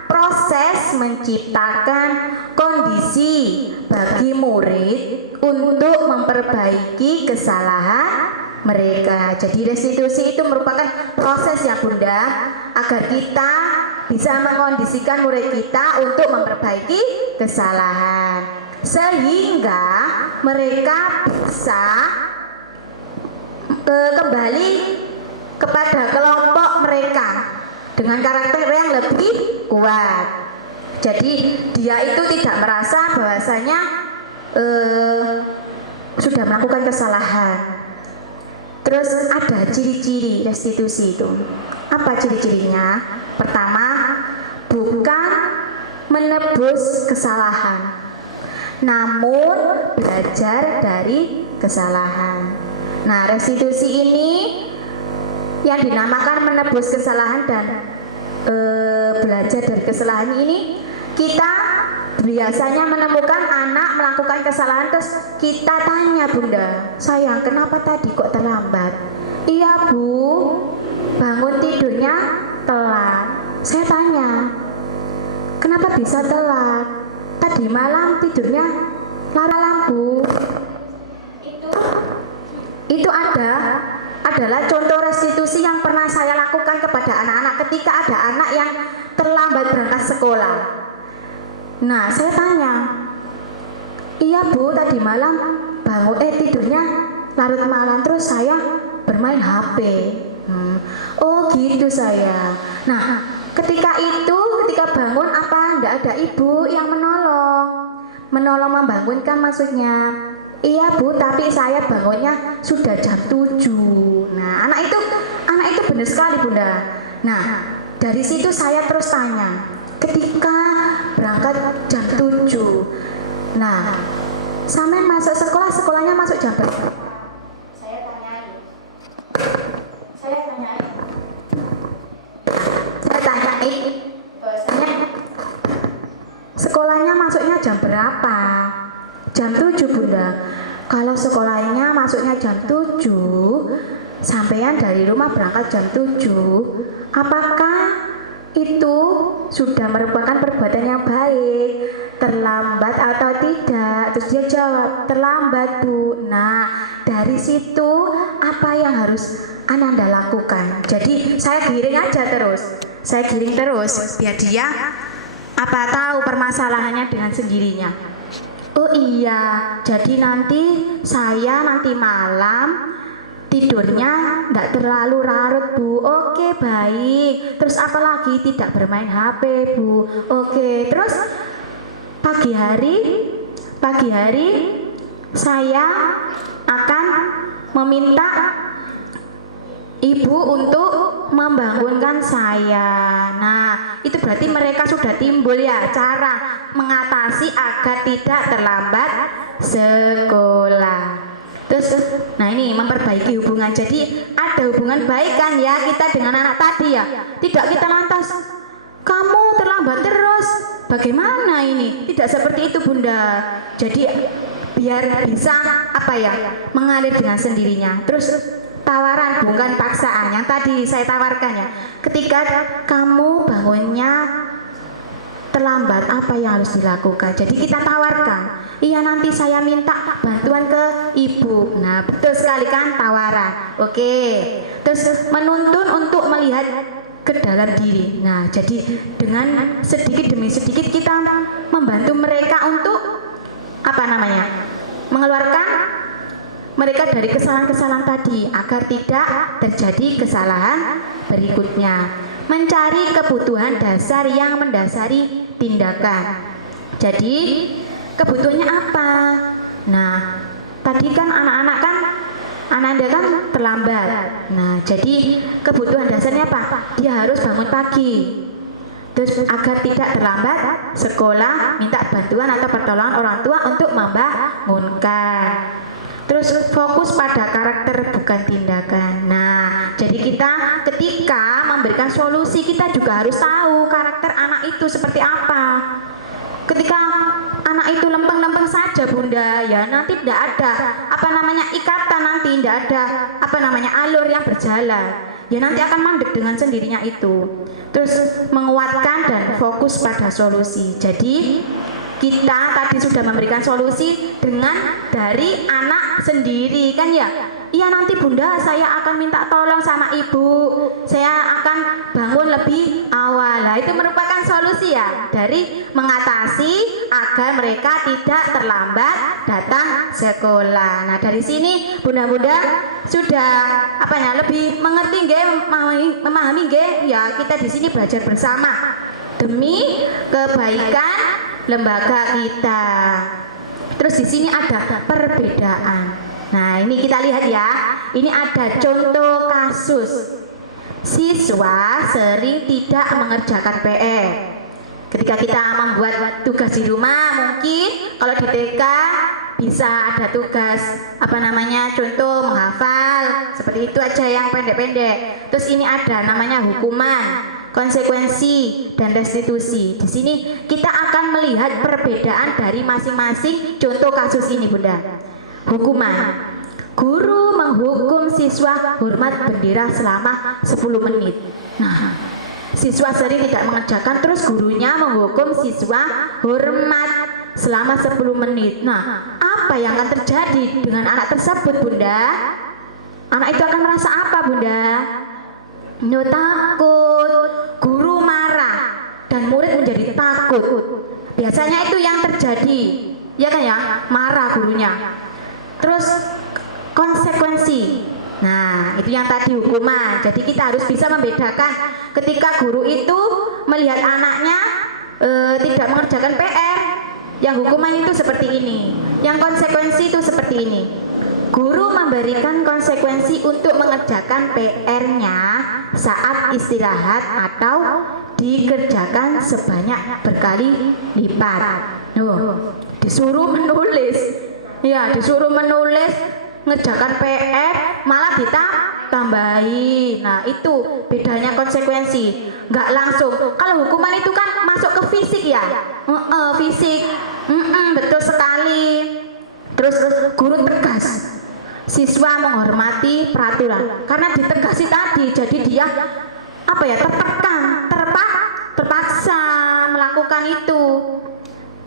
proses menciptakan kondisi bagi murid untuk memperbaiki kesalahan mereka. Jadi restitusi itu merupakan proses ya Bunda, agar kita bisa mengkondisikan murid kita untuk memperbaiki kesalahan, sehingga mereka bisa kembali kepada kelompok mereka dengan karakter yang lebih kuat. Jadi dia itu tidak merasa bahwasanya sudah melakukan kesalahan. Terus ada ciri-ciri restitusi itu. Apa ciri-cirinya? Pertama, bukan menebus kesalahan, namun belajar dari kesalahan. Nah, restitusi ini yang dinamakan menebus kesalahan dan belajar dari kesalahan ini, kita biasanya menemukan anak melakukan kesalahan terus kita tanya, Bunda, sayang kenapa tadi kok terlambat? Iya Bu, bangun tidurnya telat. Saya tanya, kenapa bisa telat? Tadi malam tidurnya malam Bu. Itu adalah contoh restitusi yang pernah saya lakukan kepada anak-anak ketika ada anak yang terlambat berangkat sekolah. Nah, saya tanya, iya Bu, tadi malam bangun tidurnya larut malam terus saya bermain HP. Oh gitu saya. Nah, ketika bangun apa enggak ada ibu yang menolong membangunkan maksudnya. Iya Bu, tapi saya bangunnya sudah jam 7. Nah, anak itu benar sekali Bunda. Nah, dari situ saya terus tanya, ketika berangkat jam 7. Nah, sampai masuk sekolahnya masuk jam berapa? Saya tanyain bahwasanya sekolahnya masuknya jam berapa? Jam 7 Bunda. Kalau sekolahnya masuknya jam 7, sampean dari rumah berangkat jam 7, apakah itu sudah merupakan perbuatan yang baik, terlambat atau tidak? Terus dia jawab, terlambat Bu. Nah, dari situ apa yang harus Ananda lakukan? Jadi saya giring terus biar dia tahu permasalahannya dengan sendirinya. Oh iya, jadi nanti malam tidurnya tidak terlalu larut Bu. Oke baik. Terus apalagi tidak bermain HP Bu. Oke. Terus pagi hari saya akan meminta ibu untuk membangunkan saya. Nah, itu berarti mereka sudah timbul ya cara mengatasi agar tidak terlambat sekolah. Terus, nah ini memperbaiki hubungan. Jadi ada hubungan baik kan ya kita dengan anak tadi ya. Tidak kita lantas, kamu terlambat terus. Bagaimana ini? Tidak seperti itu Bunda. Jadi biar bisa mengalir dengan sendirinya. Terus tawaran bukan paksaan yang tadi saya tawarkan ya. Ketika kamu bangunnya terlambat, apa yang harus dilakukan? Jadi kita tawarkan. Iya nanti saya minta bantuan ke ibu. Nah betul sekali kan tawaran. Oke. Terus menuntun untuk melihat ke dalam diri. Nah jadi dengan sedikit demi sedikit kita membantu mereka untuk mengeluarkan mereka dari kesalahan-kesalahan tadi agar tidak terjadi kesalahan berikutnya. Mencari kebutuhan dasar yang mendasari tindakan. Jadi kebutuhannya apa? Nah, tadi kan Ananda kan terlambat. Nah, jadi kebutuhan dasarnya apa? Dia harus bangun pagi. Terus agar tidak terlambat sekolah, minta bantuan atau pertolongan orang tua untuk membangunkan. Terus fokus pada karakter bukan tindakan. Nah, jadi kita ketika memberikan solusi kita juga harus tahu karakter anak itu seperti apa. Ketika anak itu lempeng-lempeng saja Bunda, ya nanti tidak ada ikatan, nanti tidak ada alur yang berjalan. Ya nanti akan mandek dengan sendirinya itu. Terus menguatkan dan fokus pada solusi. Jadi kita tadi sudah memberikan solusi dengan dari anak sendiri kan ya. Iya nanti Bunda saya akan minta tolong sama ibu, saya akan bangun lebih awal. Nah, itu merupakan solusi ya dari mengatasi agar mereka tidak terlambat datang sekolah. Nah dari sini Bunda-bunda sudah lebih mengerti memahami ya kita di sini belajar bersama demi kebaikan lembaga kita. Terus di sini ada perbedaan. Nah, ini kita lihat ya. Ini ada contoh kasus. Siswa sering tidak mengerjakan PR. Ketika kita membuat tugas di rumah, mungkin kalau di TK bisa ada tugas contoh menghafal, seperti itu aja yang pendek-pendek. Terus ini ada namanya hukuman. konsekuensi dan restitusi. Di sini kita akan melihat perbedaan dari masing-masing contoh kasus ini, Bunda. Hukuman. Guru menghukum siswa hormat bendera selama 10 menit. Nah, siswa sering tidak mengerjakan, terus gurunya menghukum siswa hormat selama 10 menit. Nah, apa yang akan terjadi dengan anak tersebut, Bunda? Anak itu akan merasa apa, Bunda? No, takut. Guru marah dan murid menjadi takut. Biasanya itu yang terjadi, ya kan ya? Marah gurunya. Terus konsekuensi. Nah, itu yang tadi hukuman. Jadi kita harus bisa membedakan ketika guru itu melihat anaknya tidak mengerjakan PR. Yang hukuman itu seperti ini, yang konsekuensi itu seperti ini. Guru memberikan konsekuensi untuk mengerjakan PR-nya saat istirahat atau dikerjakan sebanyak berkali lipat. Disuruh menulis. Ya, disuruh menulis, ngerjakan PR, malah ditambahin. Nah, itu bedanya konsekuensi. Nggak langsung. Kalau hukuman itu kan masuk ke fisik ya. Fisik. Betul sekali. Terus guru tegas. Siswa menghormati peraturan. Karena ditegasi tadi, jadi dia tertekan, terpaksa melakukan itu.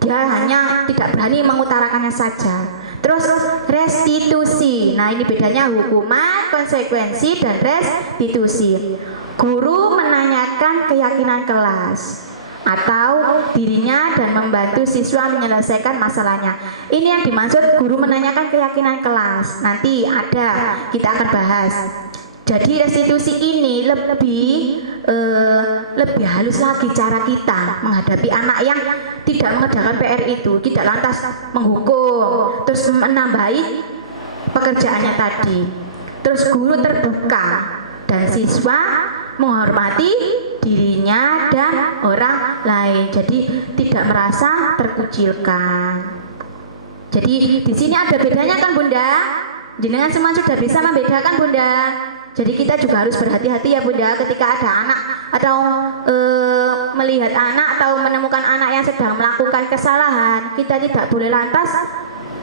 Dia hanya tidak berani mengutarakannya saja. Terus restitusi. Nah, ini bedanya hukuman, konsekuensi, dan restitusi. Guru menanyakan keyakinan kelas atau dirinya dan membantu siswa menyelesaikan masalahnya. Ini yang dimaksud guru menanyakan keyakinan kelas. Nanti kita akan bahas. Jadi restitusi ini lebih halus lagi cara kita menghadapi anak yang tidak mengerjakan PR itu. Tidak lantas menghukum, terus menambahi pekerjaannya tadi. Terus guru terbuka dan siswa menghormati dirinya dan orang lain. Jadi tidak merasa terkucilkan. Jadi di sini ada bedanya kan, Bunda? Jenengan semua sudah bisa membedakan, Bunda. Jadi kita juga harus berhati-hati ya, Bunda, ketika ada anak atau melihat anak atau menemukan anak yang sedang melakukan kesalahan. Kita tidak boleh lantas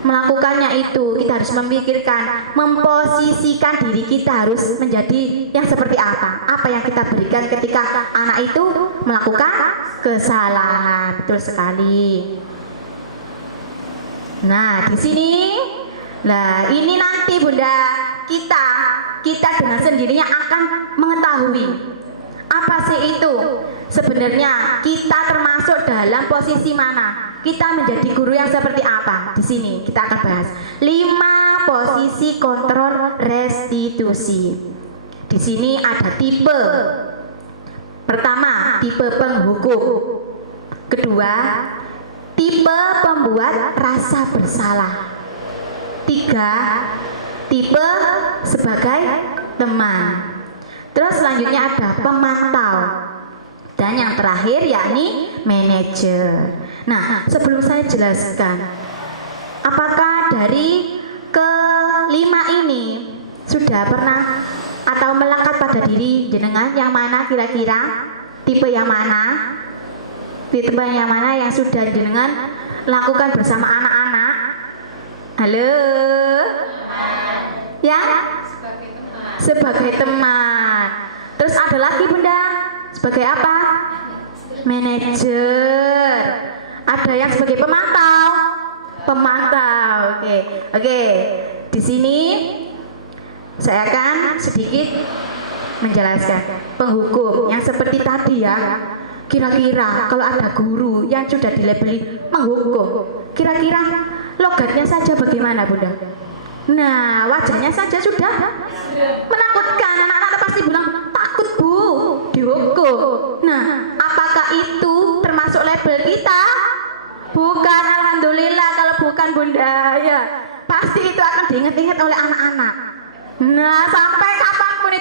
melakukannya itu. Kita harus memikirkan, memposisikan diri kita harus menjadi yang seperti apa yang kita berikan ketika anak itu melakukan kesalahan. Betul sekali. Nah, di sini, ini nanti, Bunda, kita dengan sendirinya akan mengetahui apa sih itu sebenarnya kita termasuk dalam posisi mana, kita menjadi guru yang seperti apa. Di sini kita akan bahas 5 posisi kontrol restitusi. Di sini ada tipe. Pertama, tipe penghukum. Kedua, tipe pembuat rasa bersalah. 3, tipe sebagai teman. Terus selanjutnya ada pemantau. Dan yang terakhir yakni manajer. Nah, sebelum saya jelaskan, apakah dari ke-5 ini sudah pernah atau melekat pada diri jenengan yang mana kira-kira? Tipe yang mana? Tipe yang mana yang sudah jenengan lakukan bersama anak-anak? Halo? Ya? Sebagai teman. Terus ada lagi, Bunda, sebagai apa? Manajer. Ada yang sebagai pemantau. Oke. Di sini saya akan sedikit menjelaskan penghukum yang seperti tadi ya. Kira-kira kalau ada guru yang sudah dilabeli menghukum, kira-kira logatnya saja bagaimana, Bunda? Nah, wajahnya saja sudah menakutkan. Anak-anak pasti bilang, takut Bu, dihukum. Nah, apakah itu termasuk label kita? Bukan, alhamdulillah kalau bukan, Bunda. Ya, pasti itu akan diingat-ingat oleh anak-anak. Nah, sampai kapanpun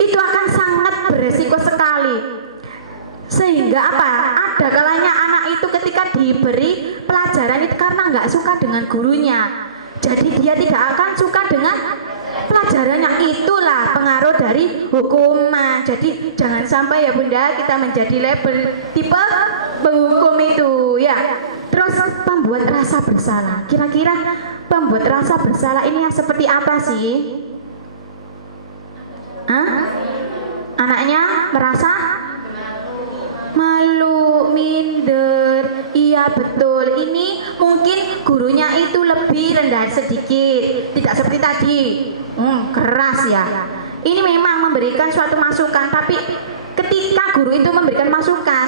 itu akan sangat beresiko sekali. Sehingga ada kalanya anak itu ketika diberi pelajaran itu karena nggak suka dengan gurunya. Jadi dia tidak akan suka dengan pelajarannya. Itulah pengaruh dari dari hukuman. Jadi jangan sampai ya Bunda kita menjadi label tipe penghukum itu ya. Terus pembuat rasa bersalah. Kira-kira pembuat rasa bersalah ini yang seperti apa sih? Hah? Anaknya merasa malu, minder. Iya betul. Ini mungkin gurunya itu lebih rendah sedikit, tidak seperti tadi. Keras ya. Ini memang memberikan suatu masukan, tapi ketika guru itu memberikan masukan,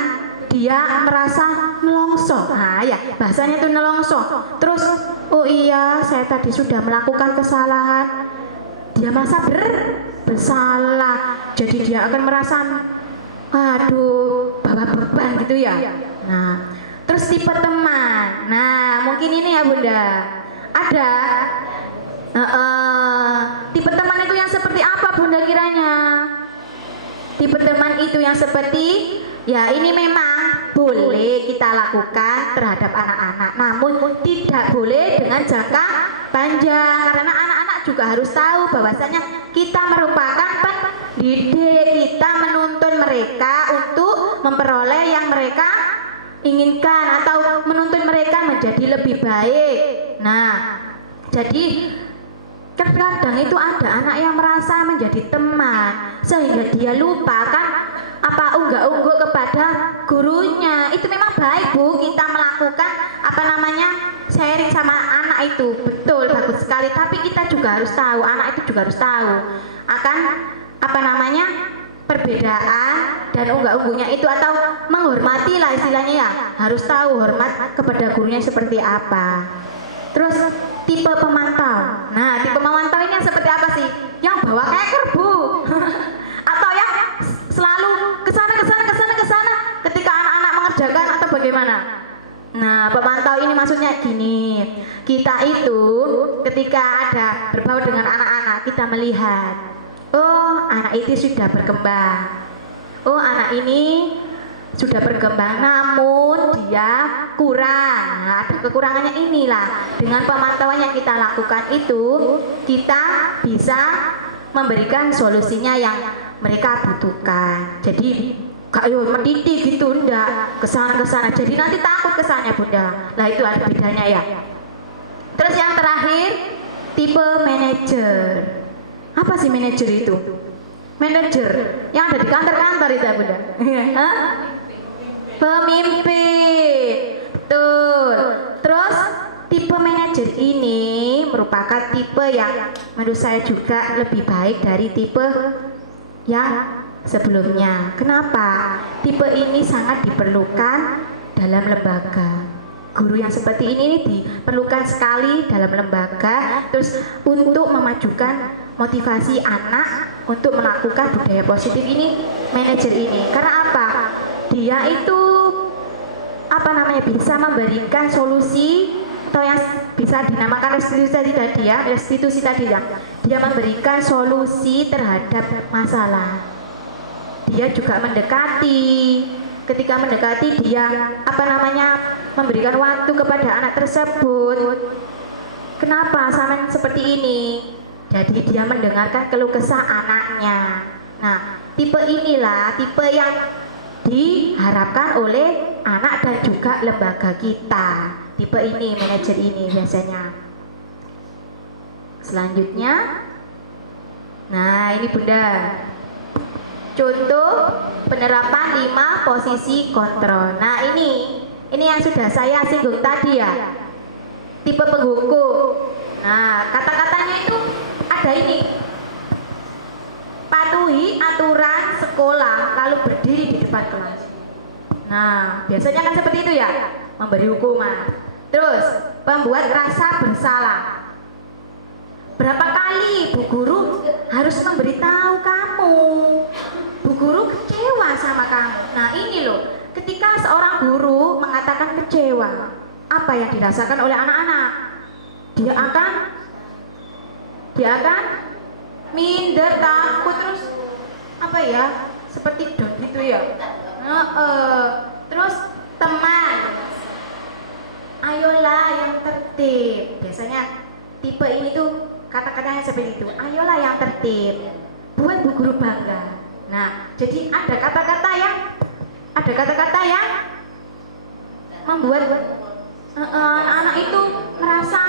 dia merasa melongso. Nah ya, bahasanya itu melongso. Terus, oh iya, saya tadi sudah melakukan kesalahan. Dia merasa bersalah. Jadi dia akan merasa, aduh, bawa beban gitu ya. Nah, terus tipe teman. Nah, mungkin ini ya Bunda. Ada tipe teman itu yang seperti apa Bunda kiranya? Tipe teman itu yang seperti, ya ini memang boleh kita lakukan terhadap anak-anak, namun tidak boleh dengan jangka panjang, karena anak-anak juga harus tahu bahwasanya kita merupakan pendidik, kita menuntun mereka untuk memperoleh yang mereka inginkan atau menuntun mereka menjadi lebih baik. Nah, jadi terkadang itu ada anak yang merasa menjadi teman sehingga dia lupa kan apa unggah-ungguh kepada gurunya. Itu memang baik Bu, kita melakukan sharing sama anak itu, betul, bagus sekali. Tapi kita juga harus tahu, anak itu juga harus tahu akan perbedaan dan unggah-ungguhnya itu, atau menghormati lah istilahnya ya, harus tahu hormat kepada gurunya seperti apa. Terus tipe pemantau. Nah, tipe pemantau ini yang seperti apa sih? Yang bawa kayak kerbau atau yang selalu kesana ketika anak-anak mengerjakan atau bagaimana? Nah, pemantau ini maksudnya gini, kita itu ketika ada berbaur dengan anak-anak, kita melihat, oh anak itu sudah berkembang, oh anak ini sudah berkembang namun dia kurang. Nah, ada kekurangannya inilah. Dengan pemantauan yang kita lakukan itu, kita bisa memberikan solusinya yang mereka butuhkan. Jadi gak yo mendidik gitu, ndak kesana jadi nanti takut kesannya Bunda. Lah itu ada bedanya ya. Terus yang terakhir, tipe manajer. Apa sih manajer itu? Manajer yang ada di kantor-kantor itu ya Bunda. Pemimpin, betul. Terus tipe manajer ini merupakan tipe yang menurut saya juga lebih baik dari tipe yang sebelumnya. Kenapa? Tipe ini sangat diperlukan dalam lembaga. Guru yang seperti ini diperlukan sekali dalam lembaga. Terus untuk memajukan motivasi anak untuk melakukan budaya positif ini, manajer ini. Karena apa? Dia itu bisa memberikan solusi, atau yang bisa dinamakan restitusi tadi ya. Dia memberikan solusi terhadap masalah. Dia juga mendekati. Ketika mendekati dia memberikan waktu kepada anak tersebut. Kenapa sama seperti ini? Jadi dia mendengarkan keluh kesah anaknya. Nah, tipe inilah tipe yang diharapkan oleh anak dan juga lembaga kita. Tipe ini, manajer ini biasanya. Selanjutnya, nah ini Bunda, contoh penerapan 5 posisi kontrol. Nah ini yang sudah saya singgung tadi ya, tipe penghukum. Nah, kata-katanya itu ada ini: patuhi aturan sekolah lalu berdiri di depan kelas. Nah, biasanya kan seperti itu ya, memberi hukuman. Terus, membuat rasa bersalah. Berapa kali Bu Guru harus memberitahu kamu? Bu Guru kecewa sama kamu. Nah, ini loh, ketika seorang guru mengatakan kecewa, apa yang dirasakan oleh anak-anak? Dia akan minder, takut, terus seperti down gitu ya. Terus teman, ayolah yang tertib. Biasanya tipe ini tuh kata-katanya seperti itu, ayolah yang tertib. buat Bu Guru bangga. Nah, jadi ada kata-kata yang membuat anak itu merasa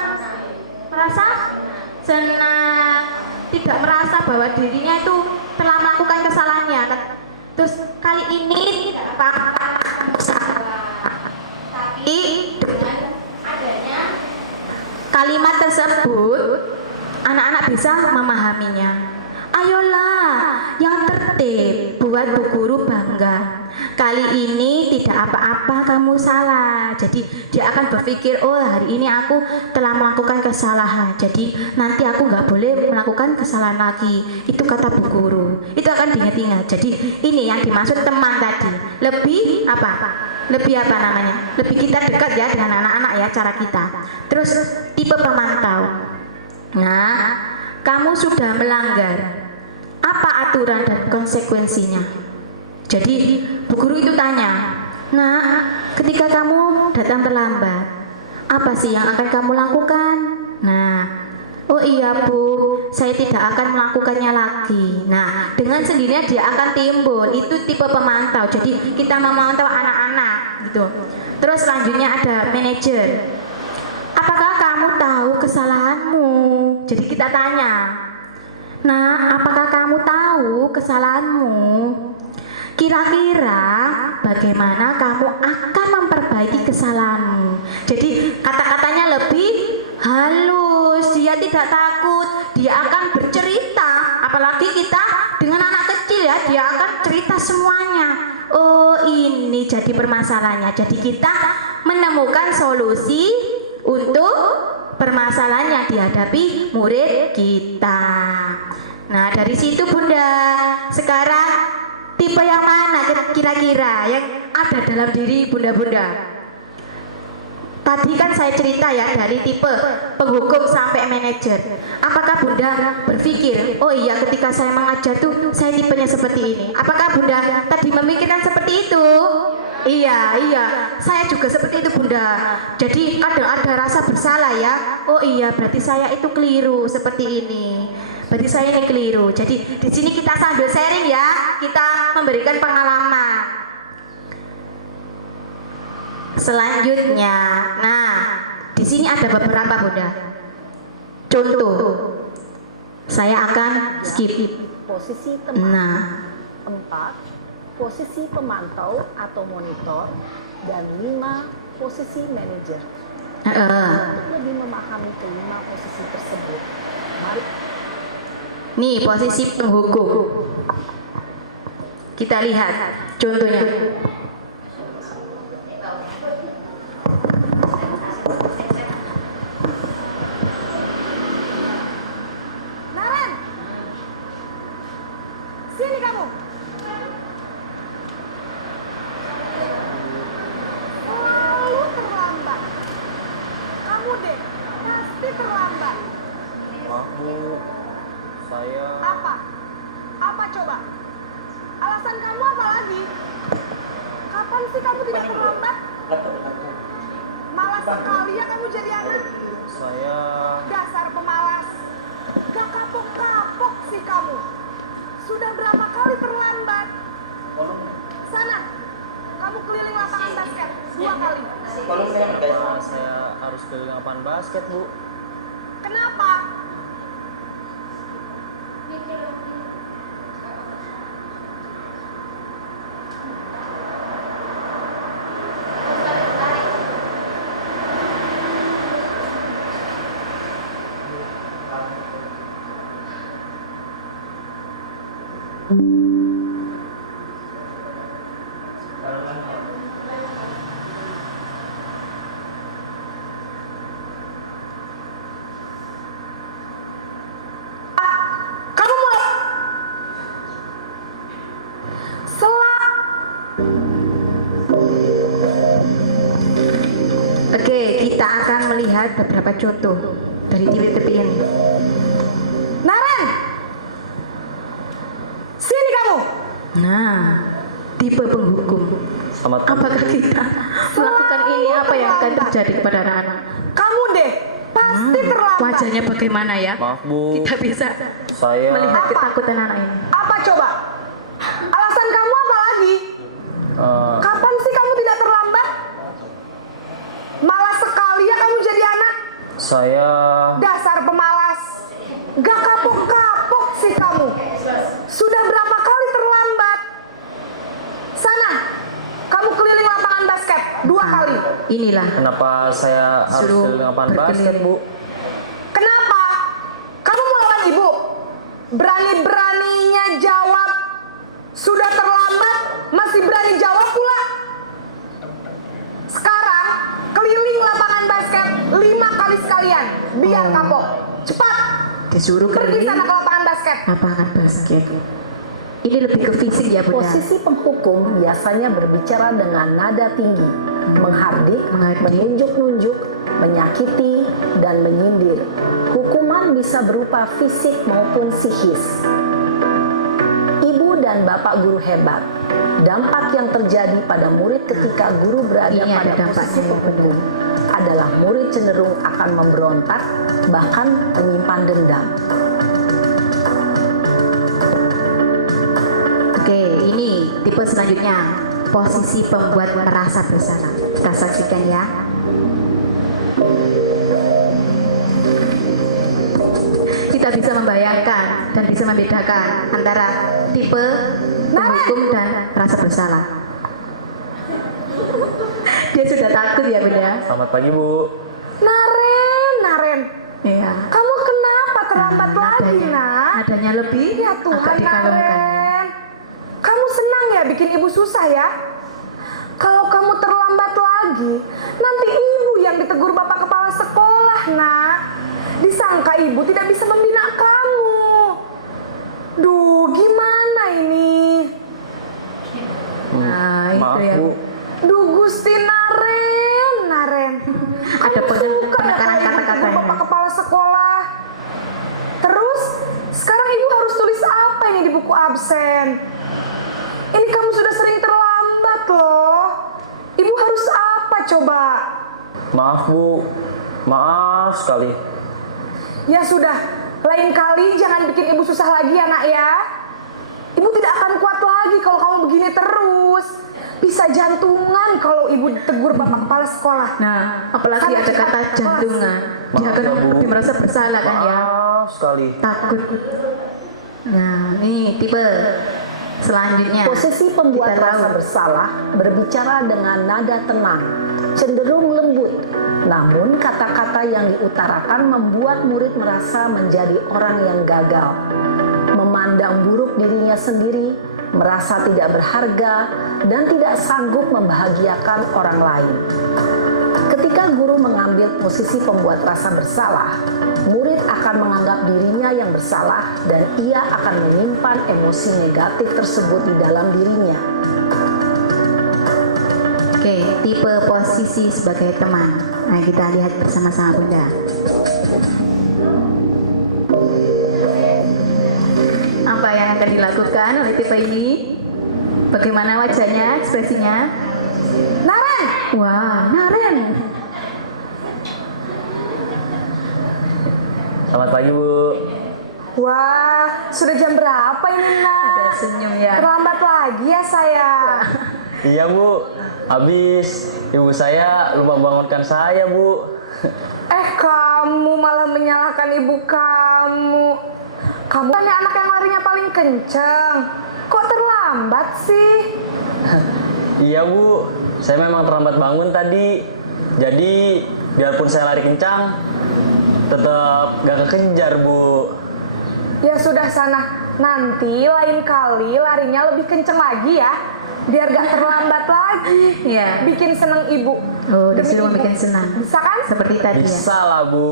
senang, tidak merasa bahwa dirinya itu telah melakukan kesalahannya. Terus kali ini tapi dengan adanya kalimat tersebut anak-anak bisa memahaminya. Ayolah yang tertib, buat Bu Guru bangga. Kali ini tidak apa-apa kamu salah. Jadi dia akan berpikir, oh hari ini aku telah melakukan kesalahan, jadi nanti aku nggak boleh melakukan kesalahan lagi. Itu kata Bu Guru. Itu akan diingat-ingat. Jadi ini yang dimaksud teman tadi. Lebih apa? Lebih apa namanya? Lebih kita dekat ya dengan anak-anak ya, cara kita. Terus tipe pemantau. Nah, kamu sudah melanggar. Apa aturan dan konsekuensinya? Jadi Bu Guru itu tanya, nah ketika kamu datang terlambat, apa sih yang akan kamu lakukan? Nah, oh iya Bu, saya tidak akan melakukannya lagi. Nah, dengan sendirinya dia akan timbul. Itu tipe pemantau. Jadi kita memantau anak-anak gitu. Terus selanjutnya ada manajer. Apakah kamu tahu kesalahanmu? Jadi kita tanya, nah, apakah kamu tahu kesalahanmu? Kira-kira bagaimana kamu akan memperbaiki kesalahanmu? Jadi kata-katanya lebih halus, dia tidak takut, dia akan bercerita. Apalagi kita dengan anak kecil ya, dia akan cerita semuanya. Oh ini jadi permasalahannya. Jadi kita menemukan solusi untuk permasalahan yang dihadapi murid kita. Nah dari situ Bunda, sekarang tipe yang mana kira-kira yang ada dalam diri Bunda-Bunda? Tadi kan saya cerita ya dari tipe penghukum sampai manajer. Apakah Bunda berpikir, oh iya ketika saya mengajar tuh saya tipenya seperti ini? Apakah Bunda tadi memikirkan seperti itu? Iya, saya juga seperti itu Bunda. Jadi kadang ada rasa bersalah ya. Oh iya, berarti saya itu keliru seperti ini. Berarti saya ini keliru. Jadi di sini kita sambil sharing ya, kita memberikan pengalaman. Selanjutnya, nah di sini ada beberapa Bunda. Contoh, saya akan skip. Posisi teman. Nah, 4. Posisi pemantau atau monitor. Dan 5. Posisi manajer. Untuk lebih memahami kelima posisi tersebut, mari. nih posisi penghukum. Kita lihat contohnya. Naren, sini kamu. Selalu terlambat. Kamu deh, pasti terlambat. Aku, saya Apa? Apa coba? Alasan kamu apa lagi? Kapan sih kamu tidak terlambat? Malas sekali ya kamu jadi anak. saya Dasar pemalas. Gak kapok-kapok sih kamu. Sudah berapa kali terlambat? Sana, kamu keliling lapangan basket 2 kali. saya harus keliling lapangan basket, Bu. Kenapa? Kamu mau Oke, kita akan melihat beberapa contoh dari tipe-tipe ini. Naren, sini kamu. Nah, tipe penghukum. Selamat Apakah kita melakukan ini, apa yang akan terjadi kepada anak-anak? Kamu deh, pasti pasti terlambat. Wajahnya bagaimana ya? Maaf Bu, Kita bisa saya melihat ketakutan anak ini. Apa coba? Alasan kamu apa lagi? Kapan sih kamu tidak terlambat? Malas sekali ya kamu jadi anak. saya Dasar pemalas. Gak kapok-kapok sih kamu. Sudah berapa kali terlambat? Sana, kamu keliling lapangan basket 2 kali. Inilah kenapa saya harus Suruh keliling lapangan basket berkeliling. Bu? Kenapa? Kamu mau lawan ibu? Berani-beraninya jawab. Sudah terlambat, masih berani jawab pula. Sekarang, keliling lapangan basket 5 kali sekalian. Biar kapok. Cepat, disuruh pergi keliling sana ke lapangan basket. lapangan basket. Ini lebih ke fisik ya Bunda. Posisi penghukum biasanya berbicara dengan nada tinggi, menghardik, menunjuk-nunjuk, menyakiti, dan menyindir. Hukuman bisa berupa fisik maupun psikis. Ibu dan bapak guru hebat. Dampak yang terjadi pada murid ketika guru berada Ini ada pada posisi dampaknya, penghukum adalah murid cenderung akan memberontak, bahkan menyimpan dendam. Oke, ini tipe selanjutnya, posisi pembuat merasa bersalah. Kita saksikan ya. Kita bisa membayangkan dan bisa membedakan antara tipe penghukum dan rasa bersalah. Dia sudah takut ya Bunda. Selamat pagi Bu. Naren. Iya. Kamu kenapa terlambat lagi, Nadanya- nak? nadanya lebih Ya agak Tuhan, dikalungkan. Naren. Kamu senang ya bikin ibu susah ya? Kalau kamu terlambat lagi, nanti ibu yang ditegur bapak kepala sekolah, nak. Disangka ibu tidak bisa membina kamu. Duh, gimana ini? Nah, itu Maaf ya. Bu. Duh, Gusti Naren. Ada Kamu suka ya penekanan kalau ibu kata-kata ditegur ini. bapak kepala sekolah? Terus, sekarang ibu harus tulis apa ini di buku absen? Ini kamu sudah sering terlambat loh. Ibu harus apa coba? Maaf Bu. Maaf sekali. Ya sudah, lain kali jangan bikin ibu susah lagi ya nak ya. Ibu tidak akan kuat lagi kalau kamu begini terus. Bisa jantungan kalau ibu ditegur bapak kepala sekolah. Nah, apalagi ada kata jantungan, dia Maaf akan ya, Bu. lebih merasa bersalah kan ya, Maaf sekali. takut. Nah, ini tipe selanjutnya. Posisi pembuat Kita tahu. rasa bersalah berbicara dengan nada tenang, cenderung lembut. Namun kata-kata yang diutarakan membuat murid merasa menjadi orang yang gagal, memandang buruk dirinya sendiri, merasa tidak berharga, dan tidak sanggup membahagiakan orang lain. Ketika guru mengambil posisi pembuat rasa bersalah, murid akan menganggap dirinya yang bersalah dan ia akan menyimpan emosi negatif tersebut di dalam dirinya. Oke, tipe posisi sebagai teman. Nah, kita lihat bersama-sama Bunda. Apa yang akan dilakukan oleh tipe ini? Bagaimana wajahnya, ekspresinya? Naren, Wah, Naren. Selamat pagi Bu. wah sudah jam berapa ini nak? Ada senyum ya. Terlambat lagi ya saya. Iya Bu. Habis ibu saya lupa bangunkan saya Bu. Kamu malah menyalahkan ibu kamu. Kamu kan anak yang larinya paling kenceng. Kok terlambat sih? Iya Bu. Saya memang terlambat bangun tadi. Jadi biarpun saya lari kencang, tetap gak kekejar Bu. Ya sudah sana. Nanti lain kali larinya lebih kenceng lagi ya. Biar gak terlambat lagi. Iya. Bikin seneng ibu. Oh, Demi disuruh ibu. bikin senang. Bisa kan? Seperti tadi ya. Bisa lah Bu.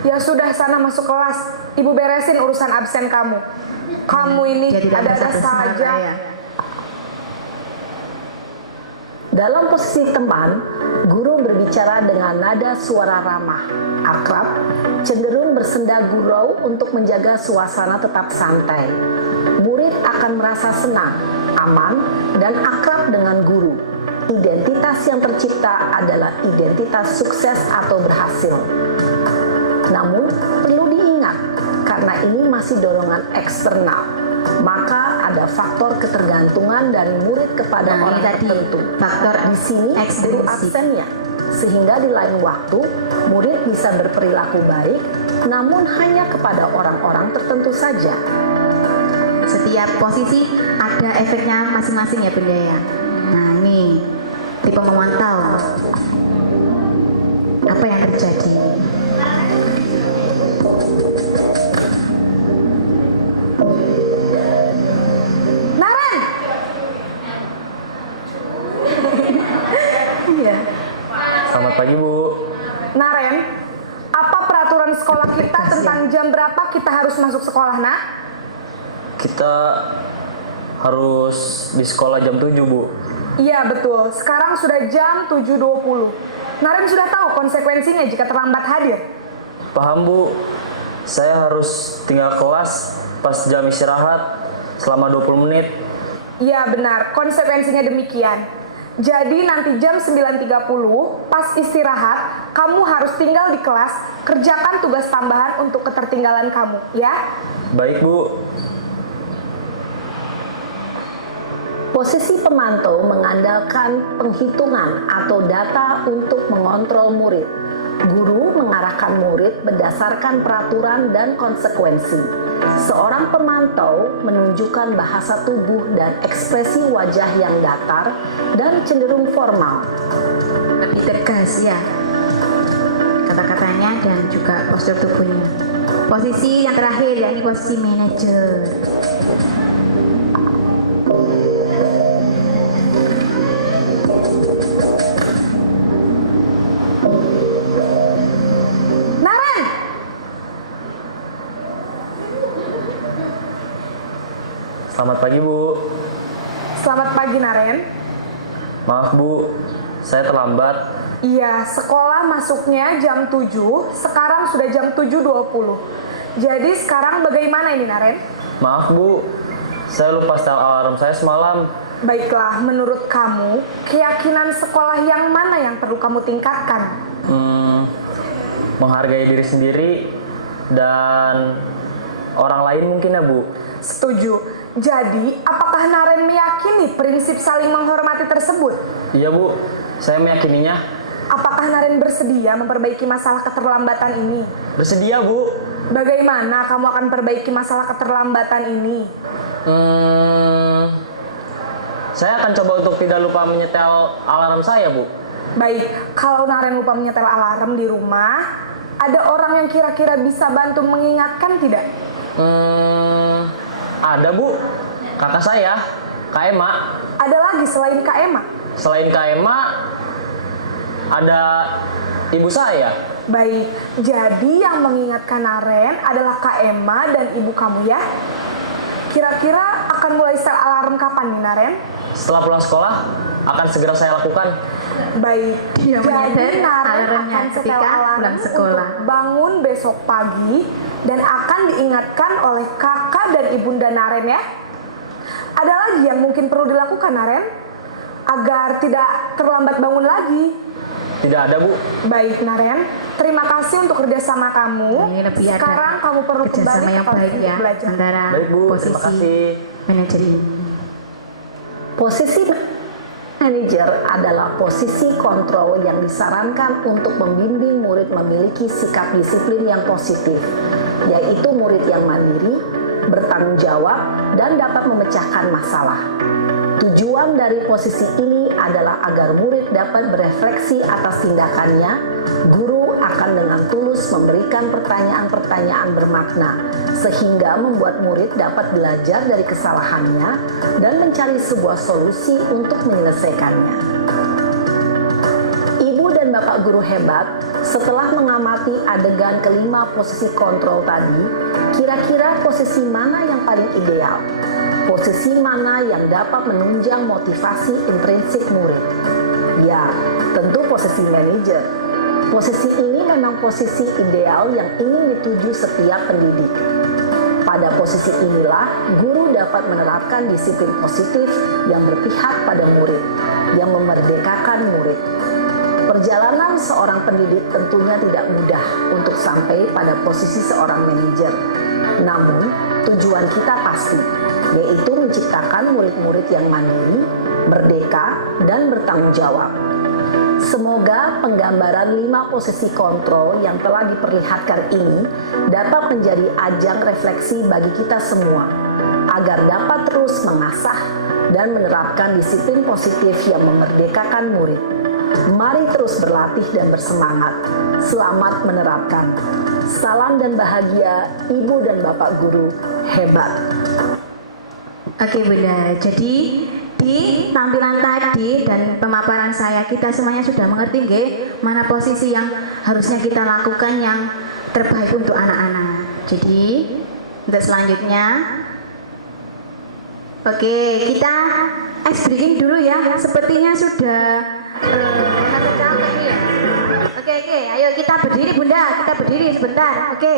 Ya sudah sana masuk kelas. Ibu beresin urusan absen kamu. Kamu ini Dia tidak merasa ada-ada bersalah saja. ya. Dalam posisi teman, guru berbicara dengan nada suara ramah, akrab, cenderung bersenda gurau untuk menjaga suasana tetap santai. Murid akan merasa senang, aman, dan akrab dengan guru. identitas yang tercipta adalah identitas sukses atau berhasil. Namun, perlu diingat, karena ini masih dorongan eksternal, maka ada faktor ketergantungan dari murid kepada Nah, orang ini tadi, tertentu. faktor Di sini guru ekstrinsik. absennya, sehingga di lain waktu murid bisa berperilaku baik, namun hanya kepada orang-orang tertentu saja. Setiap posisi ada efeknya masing-masing ya Bunda ya. Nah ini tipe memantau apa yang terjadi. Naren! Iya. Selamat pagi, Bu. Naren, apa peraturan sekolah kita tentang jam berapa kita harus masuk sekolah, nak? Kita harus di sekolah jam 7, Bu. Iya, betul. Sekarang sudah jam 7.20. Naren sudah tahu konsekuensinya jika terlambat hadir. Paham, Bu. Saya harus tinggal kelas pas jam istirahat selama 20 menit. Iya, benar. Konsekuensinya demikian. Jadi nanti jam 9.30 pas istirahat, kamu harus tinggal di kelas, kerjakan tugas tambahan untuk ketertinggalan kamu, ya? Baik, Bu. Posisi pemantau mengandalkan penghitungan atau data untuk mengontrol murid. Guru mengarahkan murid berdasarkan peraturan dan konsekuensi. Seorang pemantau menunjukkan bahasa tubuh dan ekspresi wajah yang datar dan cenderung formal. Lebih tegas ya kata-katanya dan juga postur tubuhnya. Posisi yang terakhir yakni posisi manajer. Naren! Selamat pagi, Bu. Selamat pagi, Naren. Maaf, Bu. Saya terlambat. Iya, sekolah masuknya jam 7, sekarang sudah jam 7.20. Jadi sekarang bagaimana ini, Naren? Maaf, Bu. Saya lupa setel alarm saya semalam. Baiklah, menurut kamu, keyakinan sekolah yang mana yang perlu kamu tingkatkan? Menghargai diri sendiri dan orang lain mungkin ya, Bu. Setuju. Jadi, apakah Naren meyakini prinsip saling menghormati tersebut? Iya, Bu. Saya meyakininya. Apakah Naren bersedia memperbaiki masalah keterlambatan ini? Bersedia, Bu. Bagaimana kamu akan perbaiki masalah keterlambatan ini? Saya akan coba untuk tidak lupa menyetel alarm saya, Bu. Baik, kalau Naren lupa menyetel alarm di rumah, ada orang yang kira-kira bisa bantu mengingatkan tidak? Ada, Bu. Kakak saya, Kak Ema. Ada lagi selain Kak Emma? Selain Kak Ema, ada ibu saya. Baik, jadi yang mengingatkan Naren adalah Kak Emma dan ibu kamu ya? Kira-kira akan mulai setel alarm kapan nih, Naren? Setelah pulang sekolah, akan segera saya lakukan. Baik, Dia menyadari jadi Naren alarmnya akan setel ketika alarm pulang sekolah. untuk bangun besok pagi dan akan diingatkan oleh kakak dan ibunda Naren ya. Ada lagi yang mungkin perlu dilakukan, Naren, agar tidak terlambat bangun lagi. Tidak ada, Bu. Baik, Naren, terima kasih untuk kerjasama kamu. Ini lebih ada Sekarang kamu perlu kembali kerjasama ke yang kelas baik untuk ya belajar. antara Baik, Bu. Terima posisi kasih. manajer ini. Posisi manajer adalah posisi kontrol yang disarankan untuk membimbing murid memiliki sikap disiplin yang positif, yaitu murid yang mandiri, bertanggung jawab, dan dapat memecahkan masalah. Tujuan dari posisi ini adalah agar murid dapat berefleksi atas tindakannya. Guru akan dengan tulus memberikan pertanyaan-pertanyaan bermakna, sehingga membuat murid dapat belajar dari kesalahannya dan mencari sebuah solusi untuk menyelesaikannya. Ibu dan bapak guru hebat, setelah mengamati adegan kelima posisi kontrol tadi, kira-kira posisi mana yang paling ideal? Posisi mana yang dapat menunjang motivasi intrinsik murid? Ya, tentu posisi manajer. Posisi ini memang posisi ideal yang ingin dituju setiap pendidik. Pada posisi inilah, guru dapat menerapkan disiplin positif yang berpihak pada murid, yang memerdekakan murid. Perjalanan seorang pendidik tentunya tidak mudah untuk sampai pada posisi seorang manajer. Namun, tujuan kita pasti, yaitu menciptakan murid-murid yang mandiri, merdeka, dan bertanggung jawab. Semoga penggambaran 5 posisi kontrol yang telah diperlihatkan ini dapat menjadi ajang refleksi bagi kita semua, agar dapat terus mengasah dan menerapkan disiplin positif yang memerdekakan murid. Mari terus berlatih dan bersemangat. Selamat menerapkan. Salam dan bahagia, Ibu dan Bapak Guru hebat. Oke Bunda, jadi di tampilan tadi dan pemaparan saya, kita semuanya sudah mengerti nggih, mana posisi yang harusnya kita lakukan yang terbaik untuk anak-anak. Jadi untuk selanjutnya, oke, kita ice breaking dulu ya. Sepertinya sudah capek nih ya. Oke, ayo kita berdiri Bunda, kita berdiri sebentar. Oke.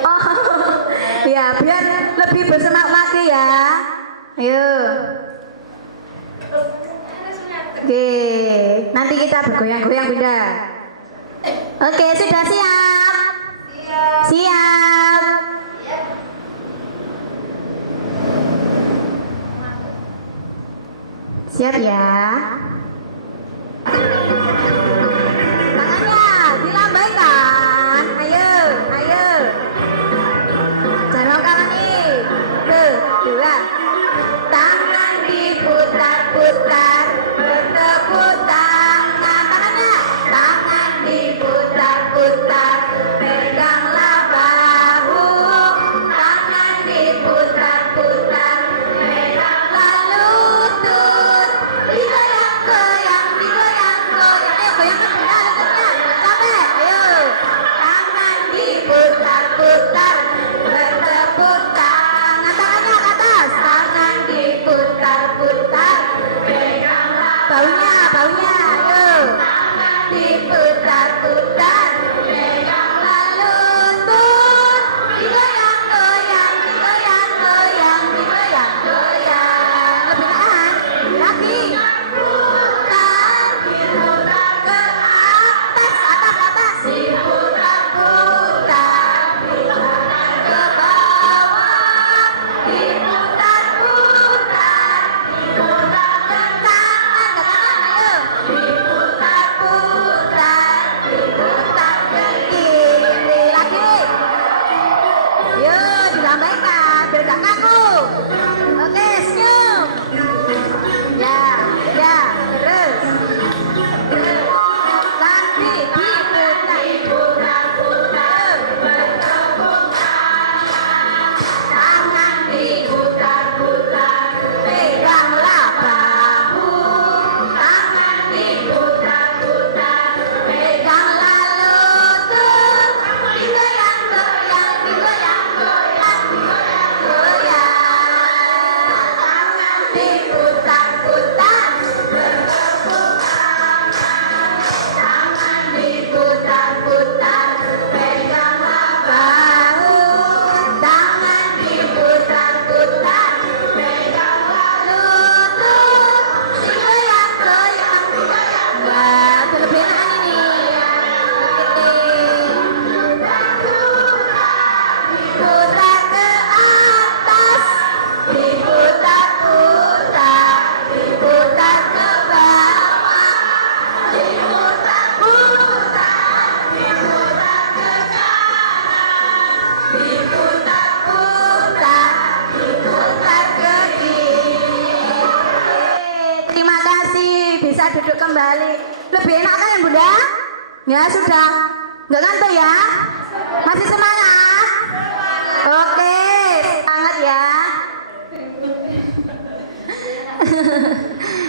Oh, ya biar lebih bersemangat lagi ya. Ayo. Oke, nanti kita bergoyang-goyang Bunda. Oke, sudah siap? Siap. Siap ya. Tangannya dilambaikan. Ayo. Jangan kanan nih. 1, 2. Tangan diputar-putar, bertepuk tangan. Tangannya. Tangan diputar-putar, peganglah bahu. Tangan diputar-putar, peganglah lutut. Digoyang-goyang. Ayo goyangkan Bunda lututnya. Capek. Ayo. Tangan diputar-putar, bertepuk tangan. Tangannya ke atas. Tangan diputar-putar, peganglah baunya. Ayo. Tangan diputar-putar, peganglah lutut. Digoyang-goyang. Lebih tahan. Lagi. Putar ke atas. Diputar-putar ke bawah. Diputar-putar ke kanan. Ayo. Diputar ke kiri. Lagi. Yo, dilambaikan biar gak kaku. Oke, senyum. Ya, terus. Lagi diputar-putar, bertepuk tangan diputar-putar, peganglah bahu. Tangan diputar-putar, peganglah lutut. Digoyang-goyang. Tangan diputar-putar, bertepuk tangan diputar-putar, peganglah bahu. Tangan diputar-putar, peganglah lutut. Digoyang-goyang. Wah, berlebihan ini. Diputar ke atas, diputar-putar ke bawah. Diputar-putar ke kanan. Diputar ke kiri. Terima kasih, bisa duduk kembali. Lebih enak kan Bunda? Ya sudah, nggak ngantuk ya? Masih semangat? Oke, semangat ya.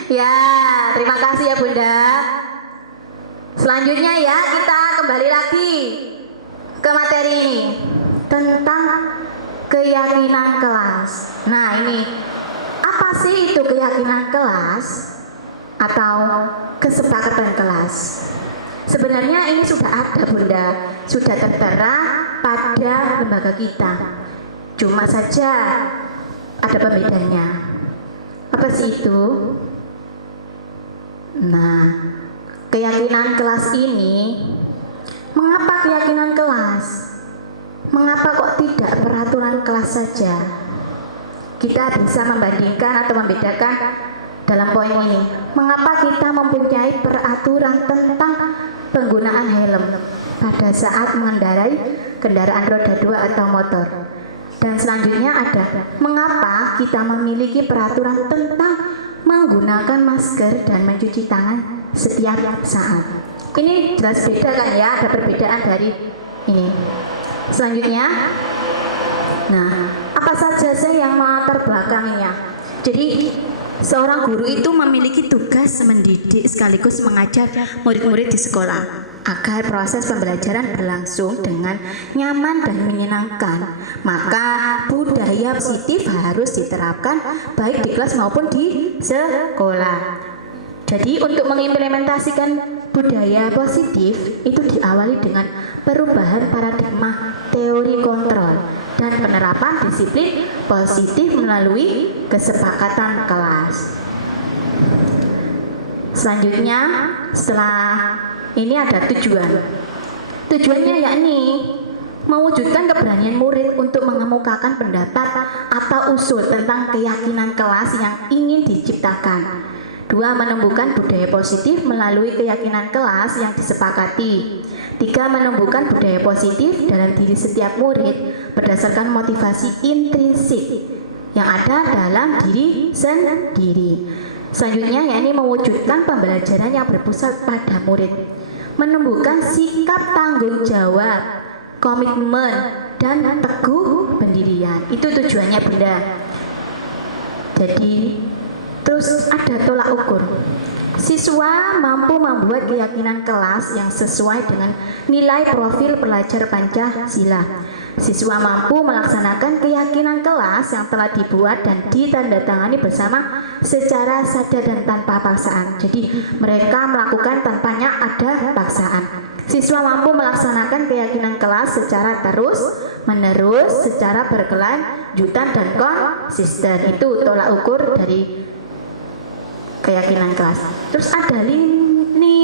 Ya, terima kasih ya Bunda. Selanjutnya ya, kita kembali lagi ke materi ini tentang keyakinan kelas. Nah ini, apa sih itu keyakinan kelas atau kesepakatan kelas? Sebenarnya ini sudah ada Bunda, sudah tertera pada lembaga kita. Cuma saja ada pembedanya. Apa sih itu? Nah, keyakinan kelas ini, mengapa keyakinan kelas? Mengapa kok tidak peraturan kelas saja? Kita bisa membandingkan atau membedakan dalam poin ini. Mengapa kita mempunyai peraturan tentang penggunaan helm pada saat mengendarai kendaraan roda 2 atau motor? Dan selanjutnya ada, mengapa kita memiliki peraturan tentang menggunakan masker dan mencuci tangan setiap saat? Ini jelas beda kan ya, ada perbedaan dari ini. Selanjutnya, nah, apa saja sih yang melatar belakangnya? Jadi seorang guru itu memiliki tugas mendidik sekaligus mengajar murid-murid di sekolah agar proses pembelajaran berlangsung dengan nyaman dan menyenangkan. Maka budaya positif harus diterapkan baik di kelas maupun di sekolah. Jadi untuk mengimplementasikan budaya positif itu diawali dengan perubahan paradigma teori kontrol dan penerapan disiplin positif melalui kesepakatan kelas. Selanjutnya, setelah ini ada tujuan. Tujuannya yakni mewujudkan keberanian murid untuk mengemukakan pendapat atau usul tentang keyakinan kelas yang ingin diciptakan. 2. Menumbuhkan budaya positif melalui keyakinan kelas yang disepakati. 3. Menumbuhkan budaya positif dalam diri setiap murid berdasarkan motivasi intrinsik yang ada dalam diri sendiri. Selanjutnya yakni mewujudkan pembelajaran yang berpusat pada murid, menumbuhkan sikap tanggung jawab, komitmen, dan teguh pendirian. Itu tujuannya Bunda. Jadi terus ada tolak ukur. Siswa mampu membuat keyakinan kelas yang sesuai dengan nilai profil pelajar Pancasila. Siswa mampu melaksanakan keyakinan kelas yang telah dibuat dan ditandatangani bersama secara sadar dan tanpa paksaan. Jadi mereka melakukan tanpanya ada paksaan. Siswa mampu melaksanakan keyakinan kelas secara terus menerus, secara berkelanjutan dan konsisten. Itu tolak ukur dari keyakinan kelas. Terus ada lini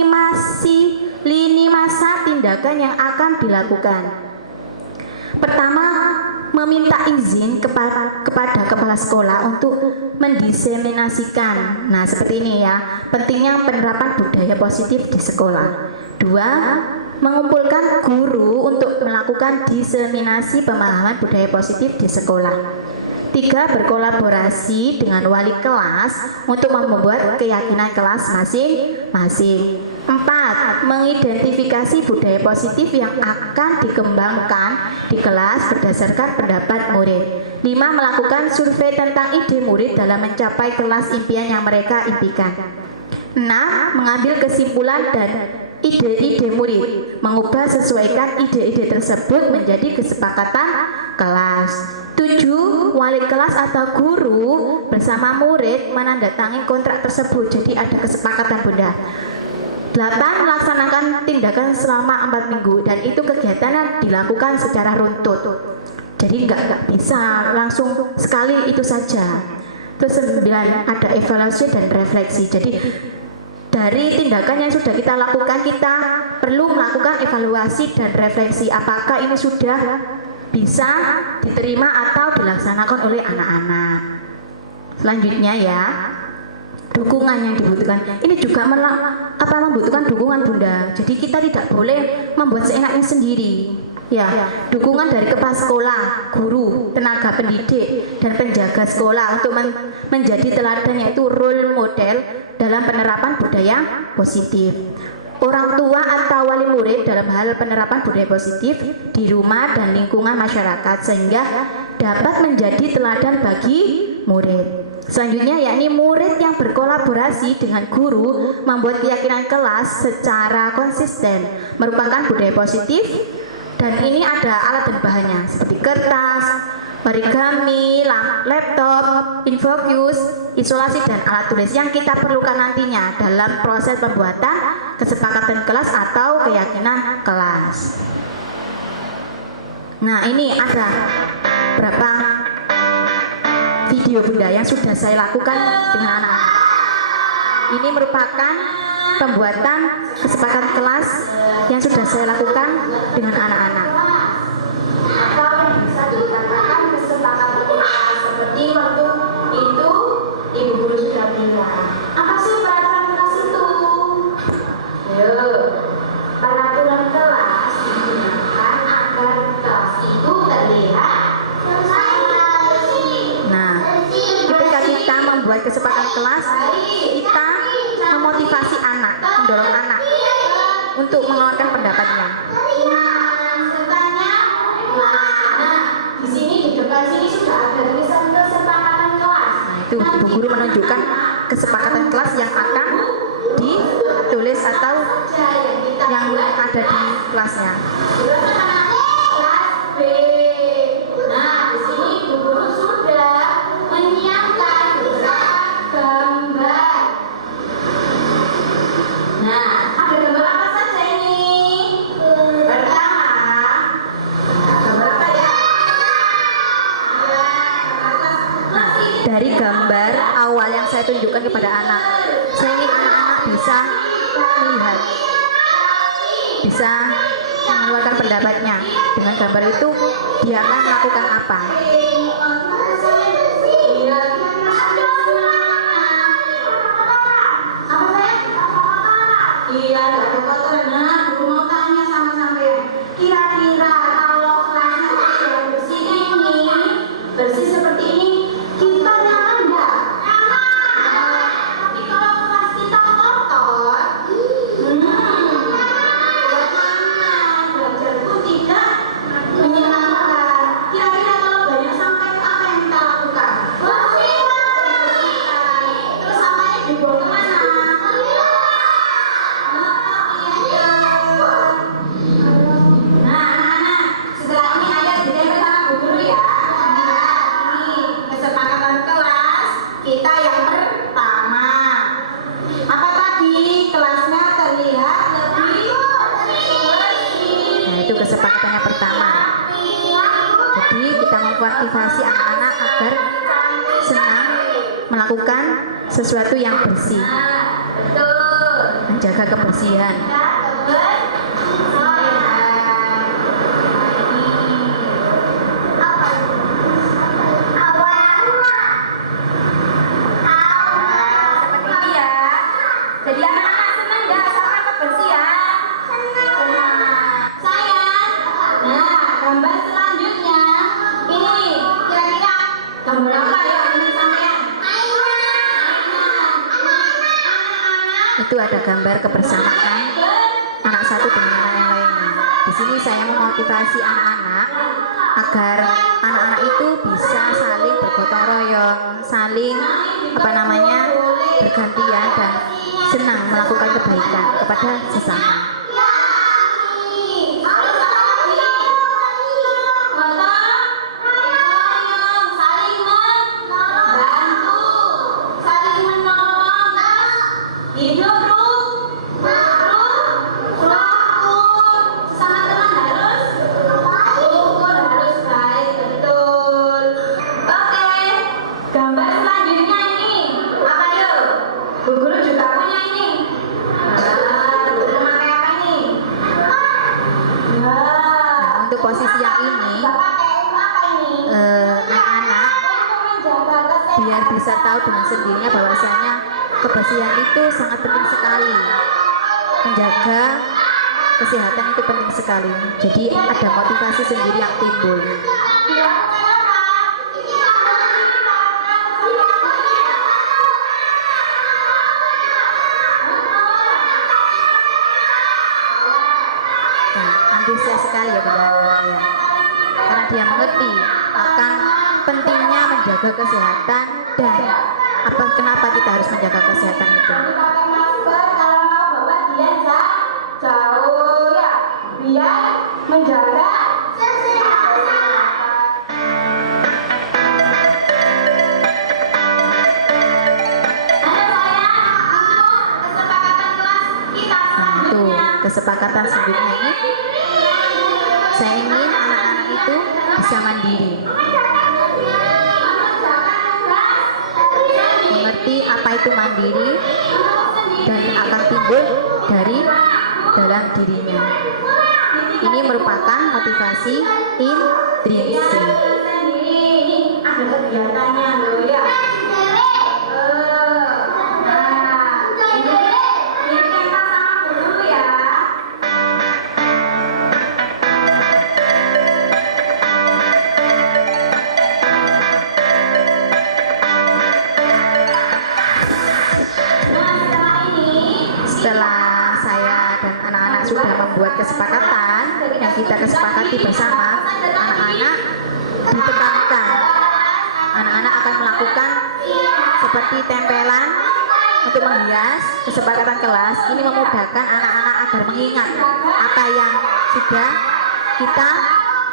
masa tindakan yang akan dilakukan. Pertama, meminta izin kepada kepala sekolah untuk mendiseminasikan. Nah, seperti ini ya, pentingnya penerapan budaya positif di sekolah. 2. Mengumpulkan guru untuk melakukan diseminasi pemahaman budaya positif di sekolah. 3. Berkolaborasi dengan wali kelas untuk membuat keyakinan kelas masing-masing. 4. Mengidentifikasi budaya positif yang akan dikembangkan di kelas berdasarkan pendapat murid. 5. Melakukan survei tentang ide murid dalam mencapai kelas impian yang mereka impikan. 6. Mengambil kesimpulan dan ide-ide murid, mengubah sesuaikan ide-ide tersebut menjadi kesepakatan kelas. 7. Wali kelas atau guru bersama murid menandatangani kontrak tersebut. Jadi ada kesepakatan Bunda. 8. Melaksanakan tindakan selama 4 minggu dan itu kegiatannya dilakukan secara runtut. Jadi nggak bisa langsung sekali itu saja. Terus 9. Ada evaluasi dan refleksi. Jadi dari tindakan yang sudah kita lakukan, kita perlu melakukan evaluasi dan refleksi. Apakah ini sudah bisa diterima atau dilaksanakan oleh anak-anak. Selanjutnya ya, dukungan yang dibutuhkan. Ini juga membutuhkan dukungan Bunda. Jadi kita tidak boleh membuat seenaknya sendiri. Ya, dukungan dari kepala sekolah, guru, tenaga pendidik, dan penjaga sekolah untuk menjadi teladan, yaitu role model dalam penerapan budaya positif. Orang tua atau wali murid dalam hal penerapan budaya positif di rumah dan lingkungan masyarakat sehingga dapat menjadi teladan bagi murid. Selanjutnya yakni murid yang berkolaborasi dengan guru membuat keyakinan kelas secara konsisten merupakan budaya positif. Dan ini ada alat dan bahannya seperti kertas, origami, laptop, infocus, isolasi dan alat tulis yang kita perlukan nantinya dalam proses pembuatan kesepakatan kelas atau keyakinan kelas. Nah, ini ada beberapa video Bunda yang sudah saya lakukan dengan anak-anak. Ini merupakan pembuatan kesepakatan kelas yang sudah saya lakukan dengan anak-anak. Atau bisa dikatakan kesepakatan kelas seperti waktu itu ibu guru sudah bilang, apa sih peraturan kelas itu? Peraturan kelas digunakan agar kelas itu terlihat Nah, ketika kita membuat kesepakatan kelas, kita memotivasi anak, mendorong anak untuk mengeluarkan pendapatnya. di sini di depan sini sudah ada tulisan kesepakatan kelas. Nah, itu ibu guru menunjukkan kesepakatan kelas yang akan ditulis atau yang ada di kelasnya. Kelas B. Nah, di sini ibu guru sudah menyiapkan beberapa gambar. Nah, ada gambar apa saja ini? Pertama, gambar apa ya? Nah, dari gambar awal yang saya tunjukkan kepada anak, saya ingin anak-anak bisa melihat, bisa mengeluarkan pendapatnya. Dengan gambar itu, dia akan melakukan apa? Iya, ada kotoran. Nah, guru mau tanya sama sampean. Kira-kira kalau kelasnya sudah bersih ini, bersih seperti ini, kita nyaman nggak? Nyaman. Tapi kalau kelas kita kotor, bagaimana? Belajarku tidak menyenangkan. Kira-kira kalau banyak sampah itu apa yang kita lakukan? Bersihkan. Terus sampahnya dibawa kemana? Nah, anak-anak, setelah ini ayah dijaga sama Bu Guru ya. Ini kesepakatan kelas kita yang pertama. Apa tadi? Kelasnya terlihat lebih bersih. Nah, itu kesepakatannya pertama. Jadi kita memotivasi anak-anak agar senang melakukan sesuatu yang bersih, Betul. menjaga kebersihan. Seperti ini ya. Jadi anak-anak senang nggak sama kebersihan? Senang. Sayang. Nah, gambar selanjutnya ini kira-kira gambar apa ya ini sampean? Itu ada gambar kebersamaan anak satu dengan anak yang lainnya. Di sini saya memotivasi anak-anak agar anak-anak itu bisa saling bergotong royong, saling bergantian dan senang melakukan kebaikan kepada sesama. Gambar selanjutnya ini apa yuk? Bu Guru juga punya ini. Bu Guru pakai apa ini? Nah, untuk posisi yang ini, anak-anak biar bisa tahu dengan sendirinya bahwasanya kebersihan itu sangat penting sekali. Menjaga kesehatan itu penting sekali. Jadi ada motivasi sendiri yang timbul. Nah, antusias sekali ya Bunda ya. Karena dia mengerti akan pentingnya menjaga kesehatan dan kenapa kita harus menjaga kesehatan itu. Pakai masker kalau mau bawa dia jauh ya, biar menjaga kesehatan. Kesepakatan selanjutnya ini, saya ingin anak-anak itu bisa mandiri, mengerti apa itu mandiri dan akan timbul dari dalam dirinya. Ini merupakan motivasi intrinsik. Ada kegiatannya loh ya. Setelah saya dan anak-anak sudah membuat kesepakatan yang kita kesepakati bersama, anak-anak ditekankan. Anak-anak akan melakukan seperti tempelan untuk menghias kesepakatan kelas. Ini memudahkan anak-anak agar mengingat apa yang sudah kita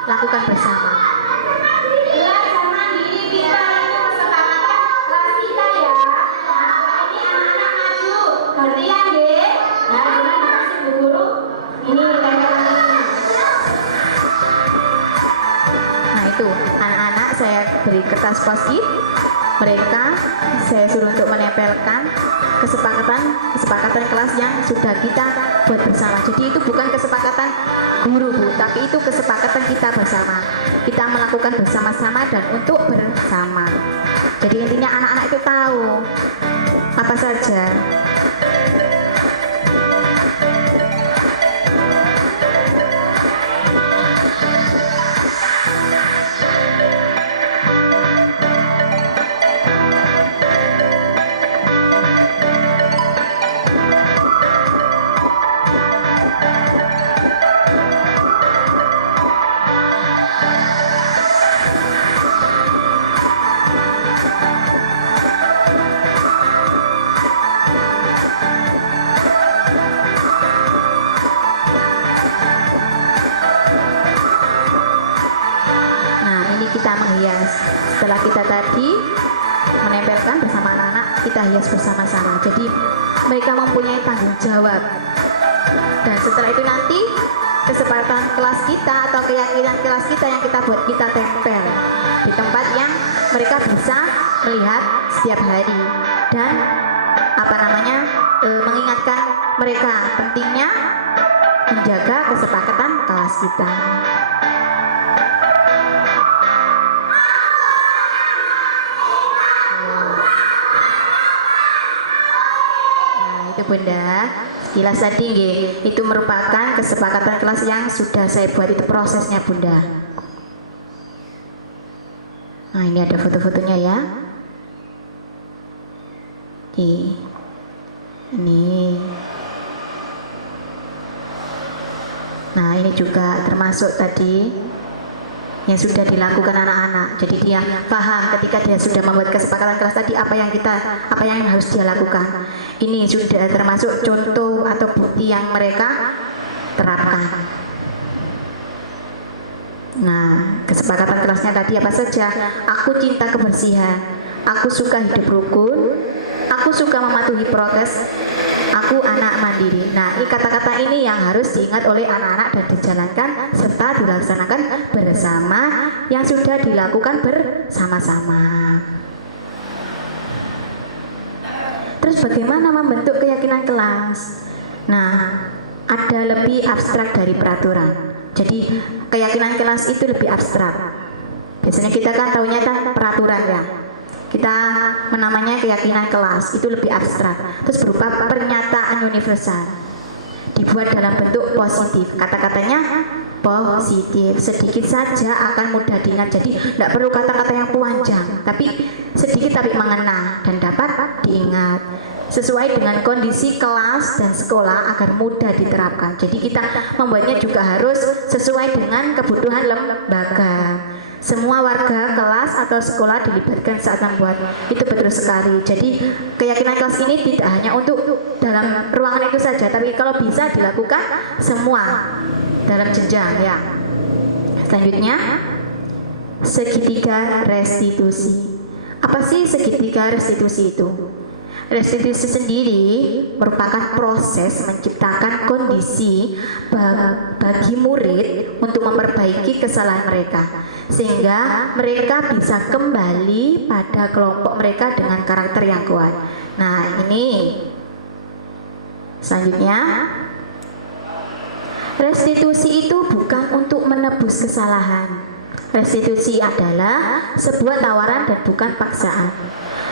lakukan bersama. Nah itu, anak-anak saya beri kertas post-it, mereka saya suruh untuk menempelkan kesepakatan kelas yang sudah kita buat bersama. Jadi itu bukan kesepakatan guru Bu, tapi itu kesepakatan kita bersama. Kita melakukan bersama-sama dan untuk bersama. Jadi intinya anak-anak itu tahu apa saja. Kita menghias. Setelah kita tadi menempelkan bersama anak-anak, kita hias bersama-sama. Jadi mereka mempunyai tanggung jawab. Dan setelah itu nanti kesepakatan kelas kita atau keyakinan kelas kita yang kita buat, kita tempel di tempat yang mereka bisa melihat setiap hari dan mengingatkan mereka pentingnya menjaga kesepakatan kelas kita. Bunda, sekilas tadi itu merupakan kesepakatan kelas yang sudah saya buat, itu prosesnya Bunda. Nah ini ada foto-fotonya ya. Ini. Nah ini juga termasuk tadi yang sudah dilakukan anak-anak. Jadi dia paham ketika dia sudah membuat kesepakatan kelas tadi apa yang harus dia lakukan. Ini sudah termasuk contoh atau bukti yang mereka terapkan. Nah, kesepakatan kelasnya tadi apa saja? Aku cinta kebersihan, aku suka hidup rukun, aku suka mematuhi prokes, aku anak mandiri. Nah, ini kata-kata ini yang harus diingat oleh anak-anak dan dijalankan serta dilaksanakan bersama yang sudah dilakukan bersama-sama. Terus bagaimana membentuk keyakinan kelas? Nah, ada lebih abstrak dari peraturan. Jadi keyakinan kelas itu lebih abstrak. Biasanya kita kan taunya kan peraturan ya. Kita menamanya keyakinan kelas, itu lebih abstrak. Terus berupa pernyataan universal, dibuat dalam bentuk positif. Kata-katanya positif, sedikit saja akan mudah diingat. Jadi tidak perlu kata-kata yang panjang, tapi sedikit tapi mengena dan dapat diingat. Sesuai dengan kondisi kelas dan sekolah agar mudah diterapkan. Jadi kita membuatnya juga harus sesuai dengan kebutuhan lembaga. Semua warga kelas atau sekolah dilibatkan saat membuat, itu betul sekali. Jadi keyakinan kelas ini tidak hanya untuk dalam ruangan itu saja, tapi kalau bisa dilakukan semua dalam jenjang ya. Selanjutnya, segitiga restitusi. Apa sih segitiga restitusi itu? Restitusi sendiri merupakan proses menciptakan kondisi bagi murid untuk memperbaiki kesalahan mereka, sehingga mereka bisa kembali pada kelompok mereka dengan karakter yang kuat. Nah, ini selanjutnya, restitusi itu bukan untuk menebus kesalahan. Restitusi adalah sebuah tawaran dan bukan paksaan.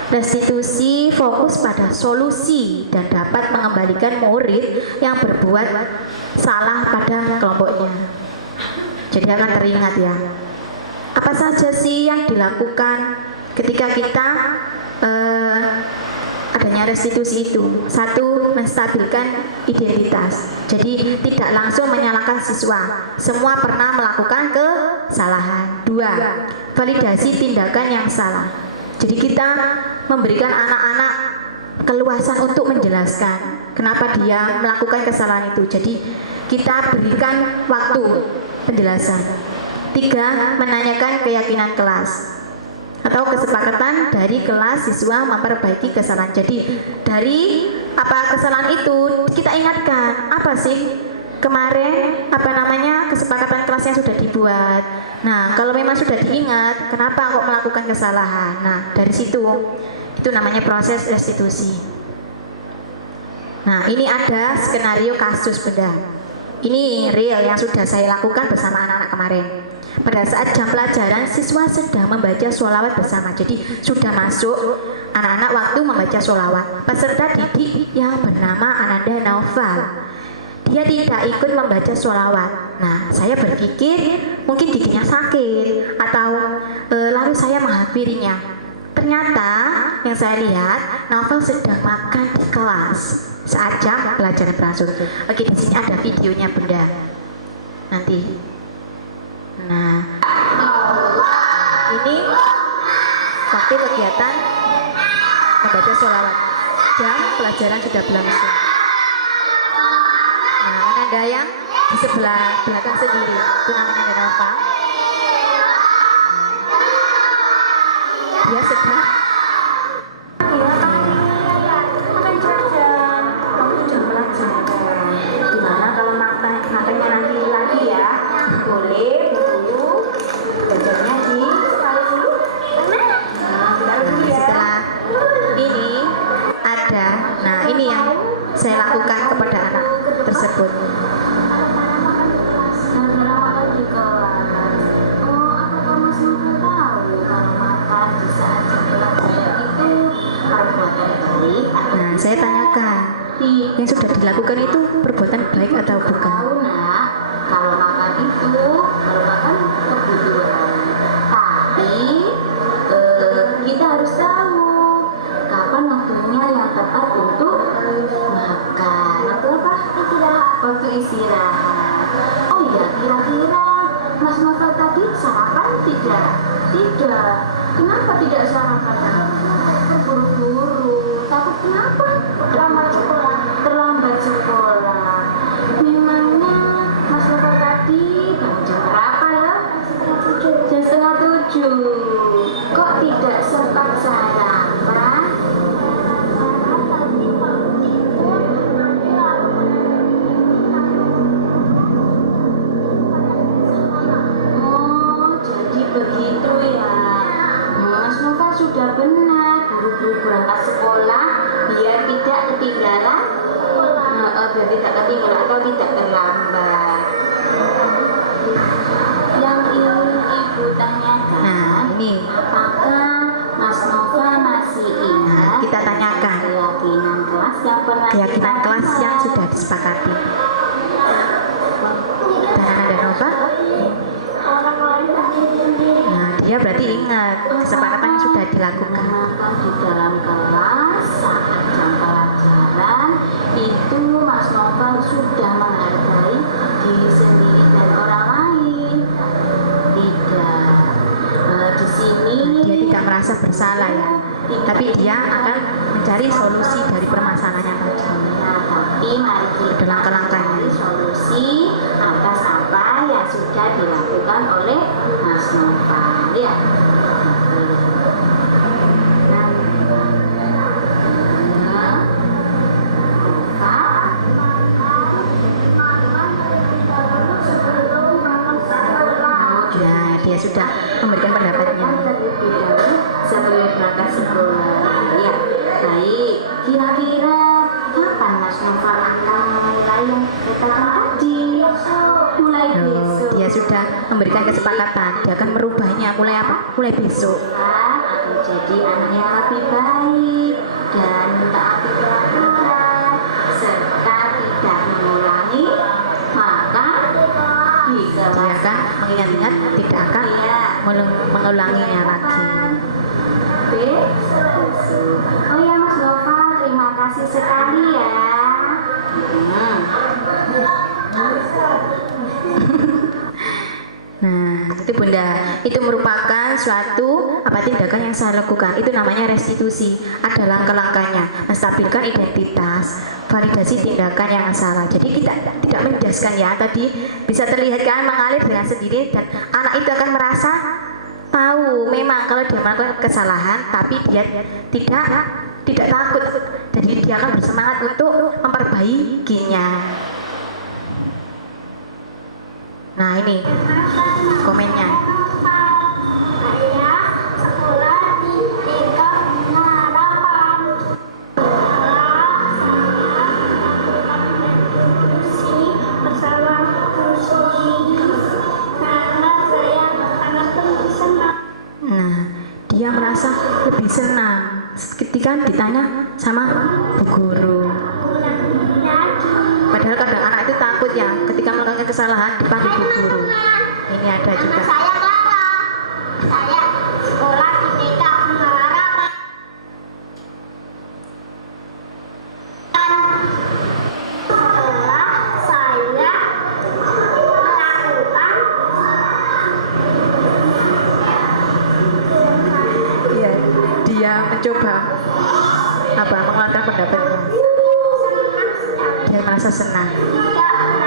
Restitusi fokus pada solusi dan dapat mengembalikan murid yang berbuat salah pada kelompoknya. Jadi akan teringat ya. Apa saja sih yang dilakukan ketika kita adanya restitusi itu? Satu, menstabilkan identitas. Jadi tidak langsung menyalahkan siswa. Semua pernah melakukan kesalahan. Dua, validasi tindakan yang salah. Jadi kita memberikan anak-anak keluasan untuk menjelaskan kenapa dia melakukan kesalahan itu. Jadi kita berikan waktu penjelasan. Tiga, menanyakan keyakinan kelas atau kesepakatan dari kelas siswa memperbaiki kesalahan. Jadi dari apa kesalahan itu kita ingatkan apa sih kemarin kesepakatan kelasnya sudah dibuat. Nah, kalau memang sudah diingat, kenapa kok melakukan kesalahan? Nah, dari situ itu namanya proses restitusi. Nah, ini ada skenario kasus Bunda. Ini real yang sudah saya lakukan bersama anak-anak kemarin. Pada saat jam pelajaran, siswa sedang membaca sholawat bersama. Jadi sudah masuk anak-anak waktu membaca sholawat. Peserta didik yang bernama Ananda Naufal, dia tidak ikut membaca sholawat. Nah, saya berpikir mungkin giginya sakit atau lalu saya menghampirinya. Ternyata yang saya lihat, Naufal sedang makan di kelas saat jam pelajaran berlangsung. Oke, di sini ada videonya Bunda. Nanti. Nah, ini waktu kegiatan membaca sholawat. Jam pelajaran sudah berlangsung. Nah, ada yang di sebelah belakang sendiri, itu namanya Nova. Dia sedang gimana kalau makannya nanti lagi ya, boleh dulu jajannya di setelah ini ada. Nah, ini yang saya lakukan kepada anak tersebut. Nah, saya tanyakan, yang sudah dilakukan itu perbuatan baik atau bukan? Kalau makan kebutuhan, tapi kita harus tahu kapan waktunya yang tepat untuk makan. Waktu apa? Istirahat. Waktu istirahat. Oh iya, kira-kira Mas Novel tadi sarapan tidak? Tidak. Kenapa tidak sarapan? Terburu-buru. Takut kenapa? Terlambat sekolah. Memangnya Mas Novel tadi jam berapa ya? Jam 6:30. Kok tidak sempat sarapan? Oh, jadi begitu ya. Mas Nova sudah benar, buru-buru berangkat sekolah biar tidak ketinggalan, biar tidak ketinggalan atau tidak terlambat. Yang ingin Ibu tanyakan, Nah, ini apakah Mas Nova masih ingat kita tanyakan keyakinan kelas yang pernah keyakinan kelas yang sudah disepakati. Dan Ananda Nova, nah dia berarti ingat kesepakatan yang sudah dilakukan. gunakan di dalam kelas saat jam pelajaran itu Mas Novel sudah menghargai diri sendiri dan orang lain. Tidak. Di sini Dia tidak merasa bersalah ya, tapi dia akan mencari solusi dari permasalahannya tadi. Nah, tapi mari kita Ada langkah-langkahnya. cari solusi atas apa yang sudah dilakukan oleh Mas Novel. Ya. Nah, dia sudah akan merubahnya mulai apa? Mulai besok. Aku jadi anak yang lebih baik dan mentaati peraturan serta tidak mengulangi, maka di Dia kelas akan mengingat-ingat, tidak akan mengulanginya lagi. B. Oh ya Mas Nova, terima kasih sekali ya. Nah, itu Bunda, itu merupakan suatu tindakan yang saya lakukan. Itu namanya restitusi. Ada langkah-langkahnya, menstabilkan identitas, validasi tindakan yang salah. Jadi kita tidak menjaskan ya. Tadi bisa terlihat kan mengalir dengan sendiri dan anak itu akan merasa tahu memang kalau dia melakukan kesalahan, tapi dia tidak takut. Jadi dia akan bersemangat untuk memperbaikinya. Nah, ini komennya. Saya sekolah di tingkat harapan. Bersama Muslim karena saya sangat senang. Nah, dia merasa lebih senang ketika ditanya sama bu guru. Padahal kadang anak itu takut ya ketika melakukan kesalahan dipanggil bu guru. Ini ada juga. Saya Clara. Saya sekolah di tingkat harapan. Setelah saya melakukan Iya, dia mencoba mengeluarkan pendapatnya. Dia merasa senang.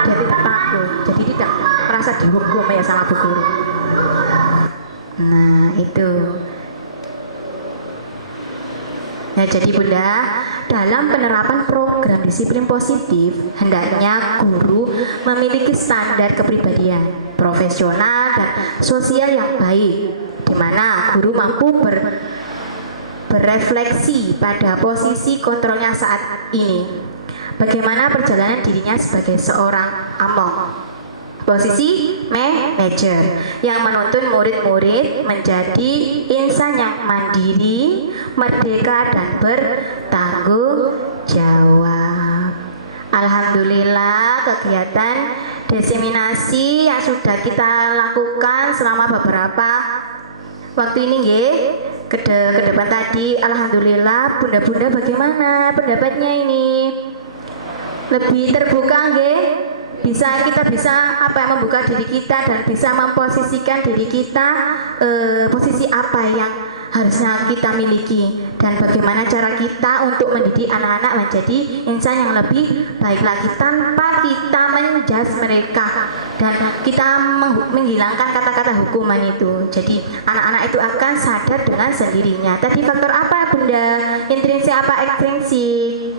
Dia tidak takut. Jadi tidak merasa dihukum ya sama bu guru. Nah, itu. Nah, jadi Bunda, dalam penerapan program disiplin positif, hendaknya guru memiliki standar kepribadian, profesional dan sosial yang baik, di mana guru mampu berefleksi pada posisi kontrolnya saat ini. Bagaimana perjalanan dirinya sebagai seorang among, posisi manajer yang menuntun murid-murid menjadi insan yang mandiri, merdeka dan bertanggung jawab. Alhamdulillah, kegiatan diseminasi yang sudah kita lakukan selama beberapa waktu ini ke depan tadi, alhamdulillah. Bunda-bunda bagaimana pendapatnya ini? Lebih terbuka kita bisa membuka diri kita dan bisa memposisikan diri kita posisi apa yang harusnya kita miliki dan bagaimana cara kita untuk mendidik anak-anak menjadi insan yang lebih baik lagi tanpa kita menjudge mereka dan kita menghilangkan kata-kata hukuman itu. Jadi anak-anak itu akan sadar dengan sendirinya. Tadi faktor apa Bunda? Intrinsik apa ekstrinsik?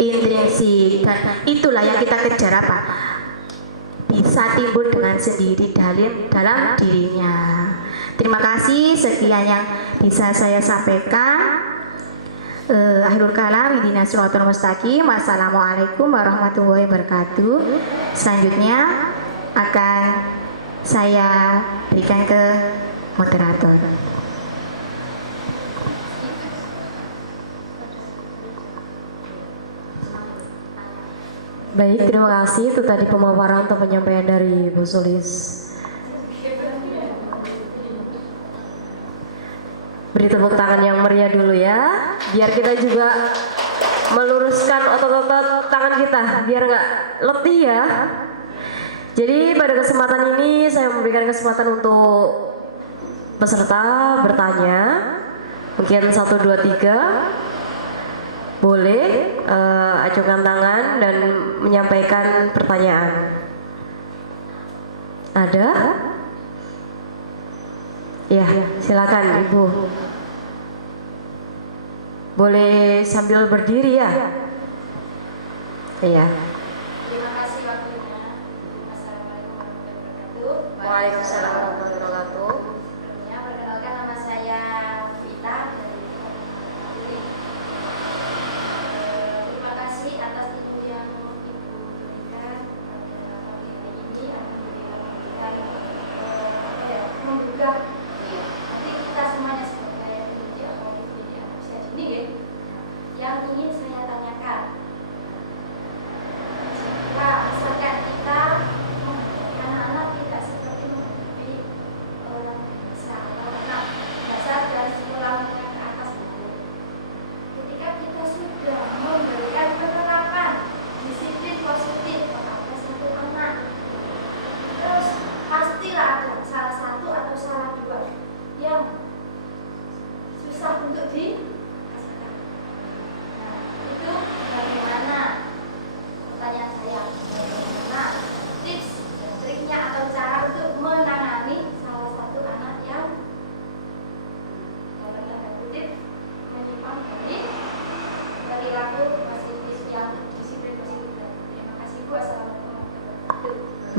Intrinsik. Dan itulah yang kita kejar bisa timbul dengan sendiri dalam dirinya. Terima kasih, sekian yang bisa saya sampaikan. Akhirul kalam, ihdinas siratal mustaqim. Wassalamualaikum warahmatullahi wabarakatuh. Selanjutnya akan saya berikan ke moderator. Baik, terima kasih. Itu tadi pemaparan atau penyampaian dari Bu Sulis. Beri tepuk tangan yang meriah dulu ya, biar kita juga meluruskan otot-otot tangan kita, biar nggak letih ya. Jadi pada kesempatan ini saya memberikan kesempatan untuk peserta bertanya, mungkin 1, 2, 3. Boleh acungkan tangan dan menyampaikan pertanyaan. Ada? Ya, silakan Ibu. Boleh sambil berdiri ya? Iya. Terima kasih waktunya. Assalamualaikum warahmatullahi wabarakatuh. Waalaikumsalam warahmatullahi wabarakatuh. Sebelumnya perkenalkan nama saya Vita dari Kebun. Terima kasih atas ilmu yang Ibu berikan pada pagi hari ini. Alhamdulillah memberikan membuka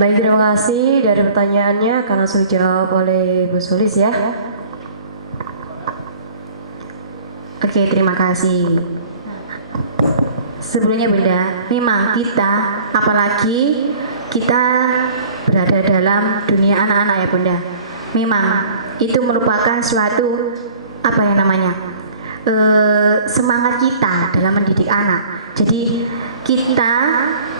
Baik, terima kasih dari pertanyaannya akan langsung dijawab oleh Bu Sulis ya. Oke, terima kasih. Sebelumnya Bunda, memang kita, apalagi kita berada dalam dunia anak-anak ya Bunda, memang itu merupakan suatu apa yang namanya semangat kita dalam mendidik anak. Jadi kita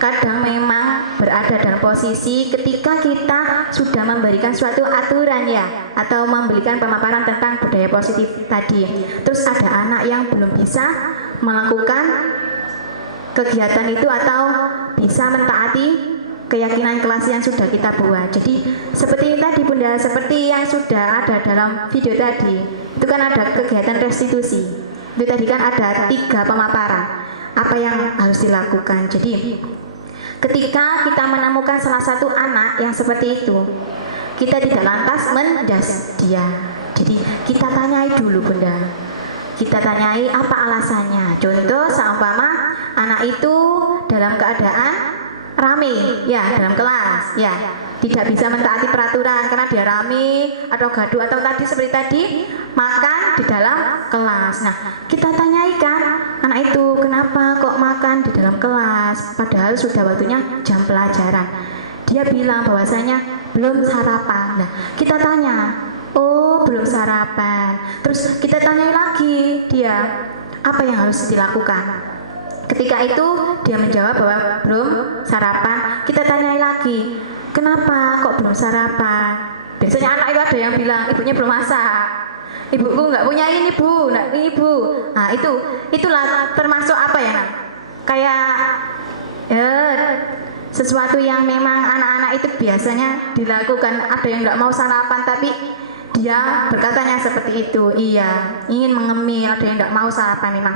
kadang memang berada dalam posisi ketika kita sudah memberikan suatu aturan ya, atau memberikan pemaparan tentang budaya positif tadi, terus ada anak yang belum bisa melakukan kegiatan itu atau bisa mentaati keyakinan kelas yang sudah kita buat. Jadi seperti tadi Bunda, seperti yang sudah ada dalam video tadi, itu kan ada kegiatan restitusi. Itu tadi kan ada 3 pemaparan apa yang harus dilakukan. Jadi ketika kita menemukan salah satu anak yang seperti itu, kita tidak lantas mendas dia. Jadi kita tanyai dulu Bunda, kita tanyai apa alasannya. Contoh seumpama anak itu dalam keadaan rame ya dalam kelas ya, tidak bisa mentaati peraturan karena dia rame atau gaduh atau tadi seperti tadi makan di dalam kelas. Nah, kita tanyai kan anak itu, kenapa kok makan di dalam kelas padahal sudah waktunya jam pelajaran. Dia bilang bahwasanya belum sarapan. Nah, kita tanya, oh belum sarapan. Terus kita tanyai lagi dia, apa yang harus dilakukan? Ketika itu dia menjawab bahwa belum sarapan, kita tanyai lagi, kenapa kok belum sarapan? Biasanya anak itu ada yang bilang ibunya belum masak, ibuku nggak punya ini bu, nggak ini bu. Nah itulah termasuk apa ya? Kayak sesuatu yang memang anak-anak itu biasanya dilakukan. Ada yang nggak mau sarapan tapi dia berkatanya seperti itu, iya ingin mengemil. Ada yang nggak mau sarapan memang.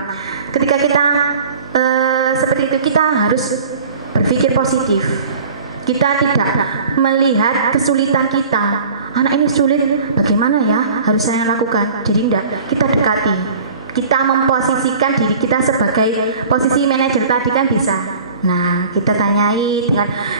Ketika kita seperti itu kita harus berpikir positif. Kita tidak melihat kesulitan kita. Anak ini sulit, bagaimana ya harus saya lakukan? Jadi enggak, kita dekati. Kita memposisikan diri kita sebagai posisi manajer tadi kan bisa. Nah, kita tanyai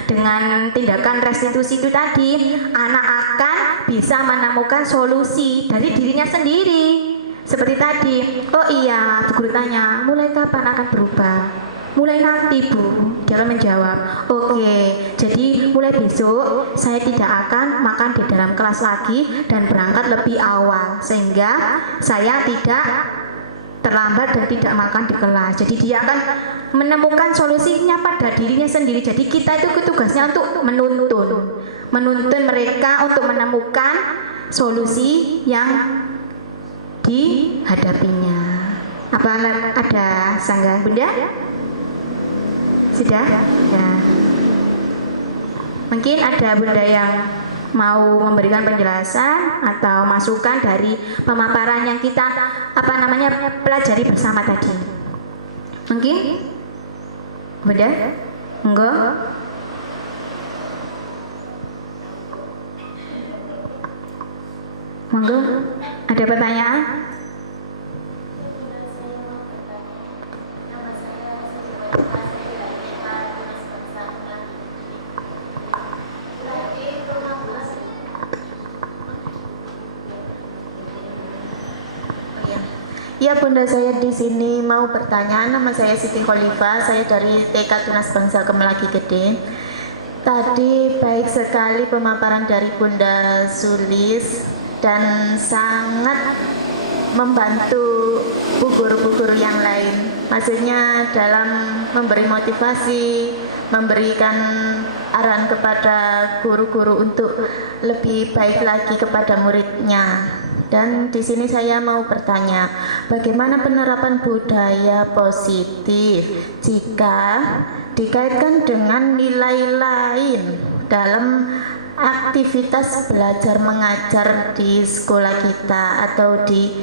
dengan tindakan restitusi itu tadi, anak akan bisa menemukan solusi dari dirinya sendiri. Seperti tadi, oh iya, Bu Guru tanya, mulai kapan akan berubah? Mulai nanti Bu, dia akan menjawab, oke, jadi mulai besok saya tidak akan makan di dalam kelas lagi dan berangkat lebih awal, sehingga saya tidak terlambat dan tidak makan di kelas. Jadi dia akan menemukan solusinya pada dirinya sendiri. Jadi kita itu tugasnya untuk menuntun mereka untuk menemukan solusi yang dihadapinya. Apa ada sanggah Bunda? Sudah? Ya. Mungkin ada Bunda yang mau memberikan penjelasan atau masukan dari pemaparan yang kita pelajari bersama tadi. Mungkin Bunda? Enggak? Monggo, ada pertanyaan? Ya Bunda, saya di sini mau bertanya. Nama saya Siti Khalifah, saya dari TK Tunas Bangsa Kemelagi Gede. Tadi baik sekali pemaparan dari Bunda Sulis dan sangat membantu bu guru-guru yang lain. Maksudnya dalam memberi motivasi, memberikan arahan kepada guru-guru untuk lebih baik lagi kepada muridnya. Dan di sini saya mau bertanya, bagaimana penerapan budaya positif jika dikaitkan dengan nilai lain dalam aktivitas belajar mengajar di sekolah kita atau di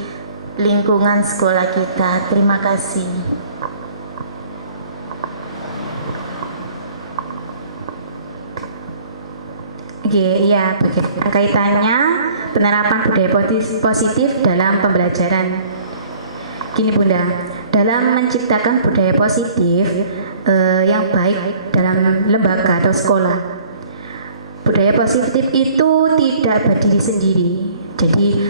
lingkungan sekolah kita? Terima kasih. Oke, iya, bagaimana kaitannya penerapan budaya positif dalam pembelajaran? Gini Bunda, dalam menciptakan budaya positif yang baik dalam lembaga atau sekolah, budaya positif itu tidak berdiri sendiri. Jadi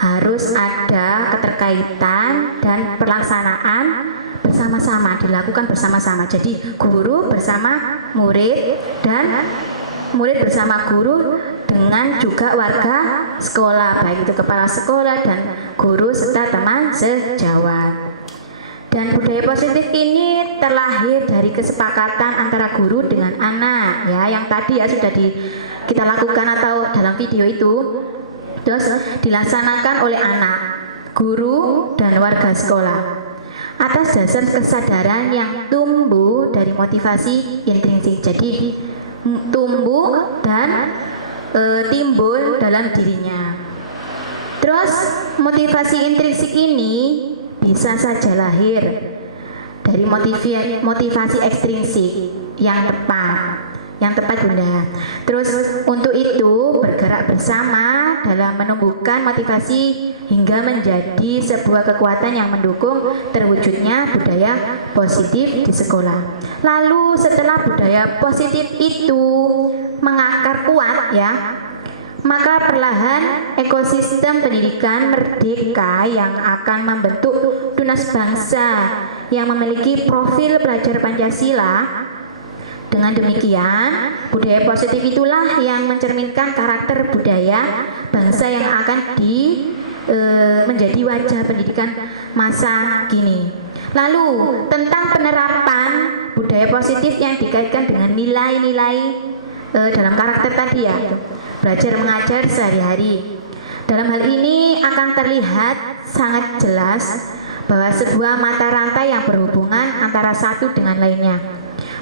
harus ada keterkaitan dan pelaksanaan bersama-sama, dilakukan bersama-sama. Jadi guru bersama murid dan murid bersama guru dengan juga warga sekolah, baik itu kepala sekolah dan guru serta teman sejawat. Dan budaya positif ini terlahir dari kesepakatan antara guru dengan anak, ya, yang tadi ya sudah kita lakukan atau dalam video itu, terus dilaksanakan oleh anak, guru dan warga sekolah atas dasar kesadaran yang tumbuh dari motivasi intrinsik. Jadi tumbuh dan timbul dalam dirinya. Terus motivasi intrinsik ini bisa saja lahir dari motivasi ekstrinsik yang tepat Bunda. Terus untuk itu bergerak bersama dalam menumbuhkan motivasi hingga menjadi sebuah kekuatan yang mendukung terwujudnya budaya positif di sekolah. Lalu setelah budaya positif itu mengakar kuat, ya, maka perlahan ekosistem pendidikan merdeka yang akan membentuk tunas bangsa yang memiliki profil pelajar Pancasila. Dengan demikian, budaya positif itulah yang mencerminkan karakter budaya bangsa yang akan menjadi wajah pendidikan masa kini. Lalu tentang penerapan budaya positif yang dikaitkan dengan nilai-nilai dalam karakter tadi, ya, belajar mengajar sehari-hari. Dalam hal ini akan terlihat sangat jelas bahwa sebuah mata rantai yang berhubungan antara satu dengan lainnya.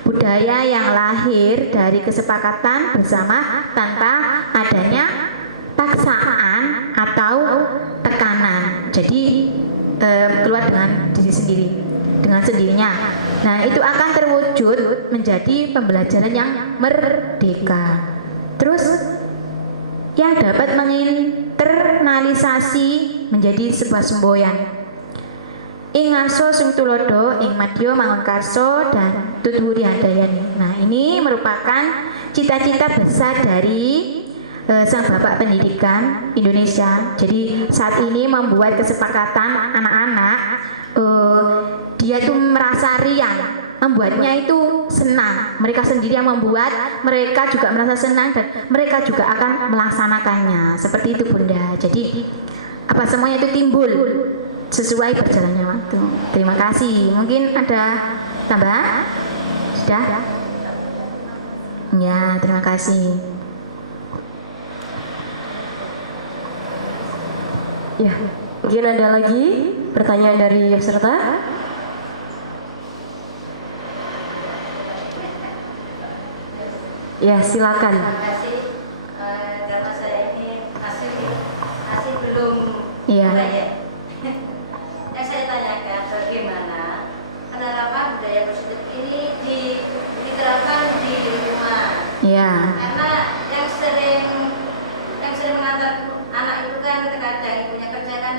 Budaya yang lahir dari kesepakatan bersama tanpa adanya paksaan atau tekanan. Jadi keluar dengan diri sendiri, dengan sendirinya. Nah, itu akan terwujud menjadi pembelajaran yang merdeka. Terus yang dapat menginternalisasi menjadi sebuah semboyan. Ing ngarso sing tulodo, ing madya mangunkarso dan tutwuri handayani. Nah, ini merupakan cita-cita besar dari sang Bapak Pendidikan Indonesia. Jadi saat ini membuat kesepakatan anak-anak, dia itu merasa riang, membuatnya itu senang. Mereka sendiri yang membuat, mereka juga merasa senang dan mereka juga akan melaksanakannya. Seperti itu Bunda. Jadi apa semuanya itu timbul sesuai berjalannya waktu. Terima kasih. Mungkin ada tambahan? Sudah? Ya, terima kasih. Ya, mungkin ada lagi pertanyaan dari peserta? Ya, silakan. Terima kasih. Karena saya ini masih belum Iya. ya. Yang saya tanyakan bagaimana penerapan budaya positif ini diterapkan di rumah. Iya. Karena yang sering mengantar anak itu kan terkadang ibunya kerja kan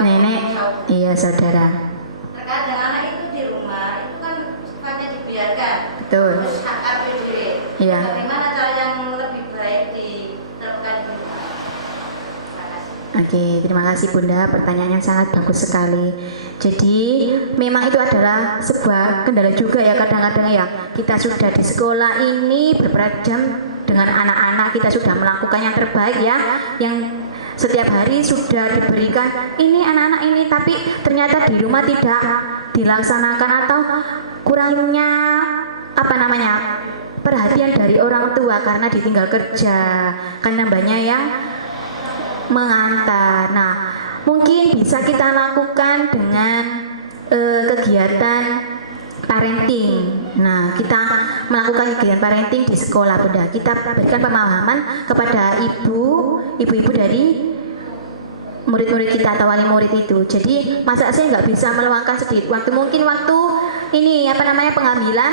Nenek, iya saudara. Terkadang anak itu di rumah itu kan sifatnya dibiarkan. Betul. Terus akar diri. Iya. Bagaimana cara yang lebih baik diterapkan di rumah? Terima kasih. Oke, terima kasih Bunda. Pertanyaannya sangat bagus sekali. Jadi memang itu adalah sebuah kendala juga ya, kadang-kadang ya kita sudah di sekolah ini beberapa jam dengan anak-anak, kita sudah melakukan yang terbaik ya, yang setiap hari sudah diberikan ini anak-anak ini, tapi ternyata di rumah tidak dilaksanakan atau kurangnya perhatian dari orang tua karena ditinggal kerja, kan nambahnya yang mengantar. Nah, mungkin bisa kita lakukan dengan kegiatan parenting. Nah, kita melakukan kegiatan parenting di sekolah Bunda. Kita berikan pemahaman kepada ibu-ibu dari murid-murid kita atau wali murid itu. Jadi masa saya nggak bisa meluangkan sedikit waktu, mungkin waktu ini pengambilan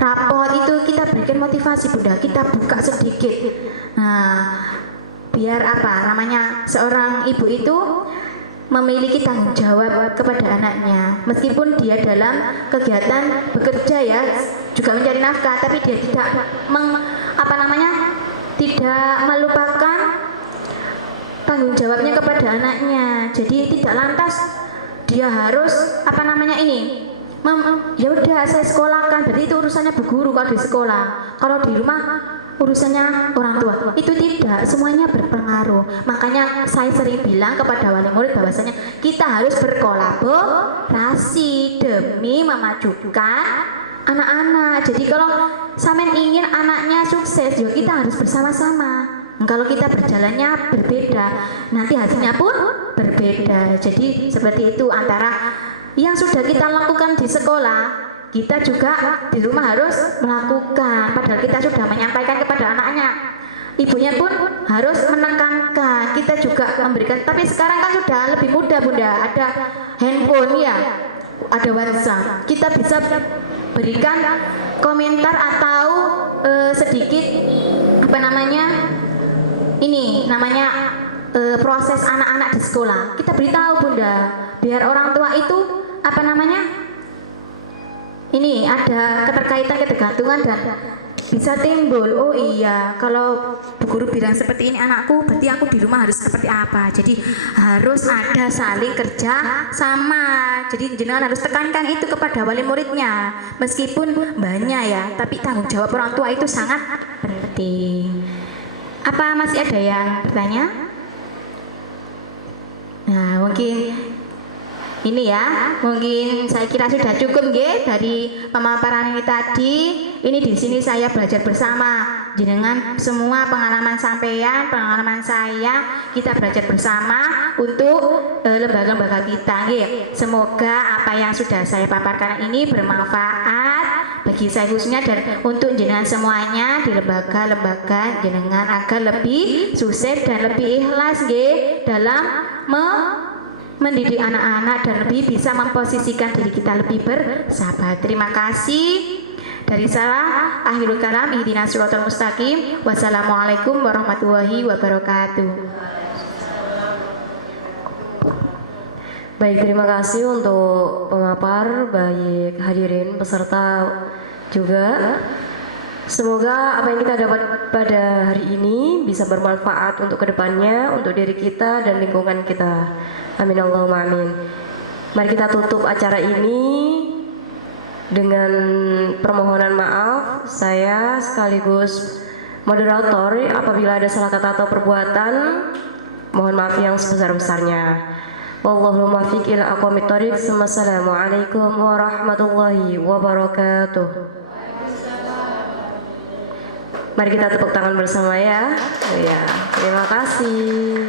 raport itu kita berikan motivasi Bunda, kita buka sedikit. Nah, biar seorang ibu itu memiliki tanggung jawab kepada anaknya, meskipun dia dalam kegiatan bekerja ya, juga mencari nafkah, tapi dia tidak tidak melupakan tanggung jawabnya kepada anaknya. Jadi tidak lantas dia harus ya udah saya sekolahkan, berarti itu urusannya bu guru kalau di sekolah. Kalau di rumah urusannya orang tua. Itu tidak, semuanya berpengaruh. Makanya saya sering bilang kepada wali murid bahwasanya kita harus berkolaborasi demi memajukan anak-anak. Jadi kalau sampean ingin anaknya sukses, ya kita harus bersama-sama. Kalau kita berjalannya berbeda, nanti hasilnya pun berbeda. Jadi seperti itu, antara yang sudah kita lakukan di sekolah, kita juga di rumah harus melakukan. Padahal kita sudah menyampaikan kepada anaknya, ibunya pun harus menekankan, kita juga memberikan. Tapi sekarang kan sudah lebih mudah bunda, ada handphone ya, ada WhatsApp, kita bisa berikan komentar atau sedikit proses anak-anak di sekolah. Kita beritahu bunda, biar orang tua itu ini ada ketergantungan dan bisa timbul. Oh iya, kalau bu guru bilang seperti ini anakku, berarti aku di rumah harus seperti apa. Jadi harus ada saling kerja sama. Jadi jenengan harus tekankan itu kepada wali muridnya. Meskipun banyak ya, tapi tanggung jawab orang tua itu sangat penting. Apa masih ada yang bertanya? Nah, mungkin ini ya, mungkin saya kira sudah cukup nggih dari pemaparan ini tadi. Ini di sini saya belajar bersama jenengan semua, pengalaman sampean, pengalaman saya, kita belajar bersama untuk lembaga-lembaga kita nggih. Semoga apa yang sudah saya paparkan ini bermanfaat bagi saya khususnya dan untuk jenengan semuanya di lembaga-lembaga jenengan agar lebih sukses dan lebih ikhlas nggih dalam mendidik anak-anak dan lebih bisa memposisikan diri kita lebih bersahabat. Terima kasih. Dari saya, akhirul kalam, ihdinas siratal mustaqim. Wassalamualaikum warahmatullahi wabarakatuh. Baik, terima kasih untuk pemapar, baik hadirin peserta juga. Semoga apa yang kita dapat pada hari ini bisa bermanfaat untuk kedepannya, untuk diri kita dan lingkungan kita. Amin Allahumma amin. Mari kita tutup acara ini dengan permohonan maaf saya sekaligus moderator. Apabila ada salah kata atau perbuatan, mohon maaf yang sebesar-besarnya. Wallahul muwaffiq ila aqwamit thoriq. Wassalamualaikum warahmatullahi wabarakatuh. Mari kita tepuk tangan bersama ya. Ya, terima kasih.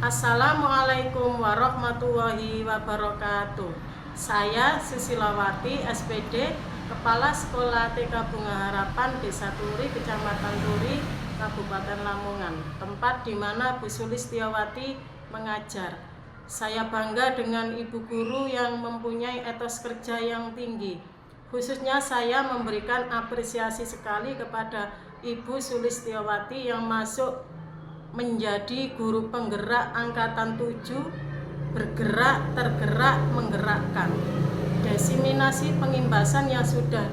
Assalamualaikum warahmatullahi wabarakatuh. Saya Susilawati SPD, Kepala Sekolah TK Bunga Harapan Desa Turi, Kecamatan Turi, Kabupaten Lamongan, tempat di mana Bu Sulistiawati mengajar. Saya bangga dengan ibu guru yang mempunyai etos kerja yang tinggi. Khususnya saya memberikan apresiasi sekali kepada Ibu Sulistiawati yang masuk menjadi guru penggerak angkatan 7, bergerak, tergerak, menggerakkan. Diseminasi pengimbasan yang sudah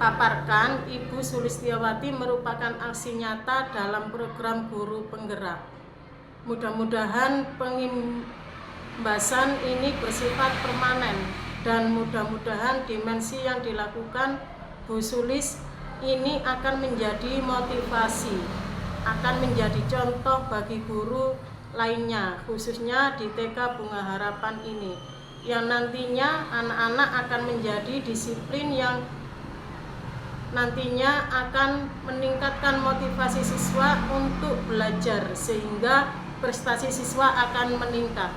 dipaparkan Ibu Sulistiawati merupakan aksi nyata dalam program guru penggerak. Mudah-mudahan pengimbasan ini bersifat permanen dan mudah-mudahan dimensi yang dilakukan Bu Sulis ini akan menjadi motivasi, akan menjadi contoh bagi guru lainnya, khususnya di TK Bunga Harapan ini, yang nantinya anak-anak akan menjadi disiplin yang nantinya akan meningkatkan motivasi siswa untuk belajar sehingga prestasi siswa akan meningkat.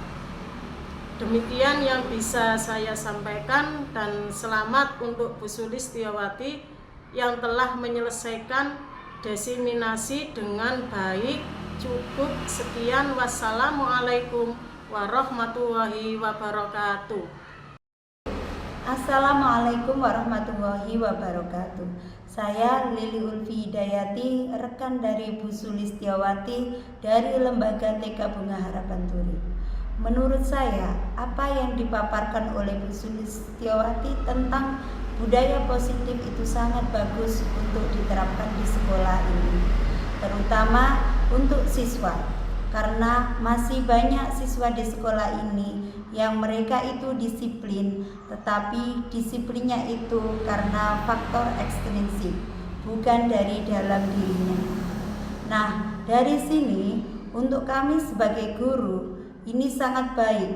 Demikian yang bisa saya sampaikan dan selamat untuk Bu Sulistiawati yang telah menyelesaikan diseminasi dengan baik. Cukup sekian, wassalamualaikum warahmatullahi wabarakatuh. Assalamualaikum warahmatullahi wabarakatuh. Saya Lili Ulfi Hidayati, rekan dari Bu Sulistiawati dari Lembaga TK Bunga Harapan Turi. Menurut saya, apa yang dipaparkan oleh Bu Sulistiawati tentang budaya positif itu sangat bagus untuk diterapkan di sekolah ini, terutama untuk siswa, karena masih banyak siswa di sekolah ini yang mereka itu disiplin, tetapi disiplinnya itu karena faktor ekstrinsik, bukan dari dalam dirinya. Nah, dari sini untuk kami sebagai guru ini sangat baik,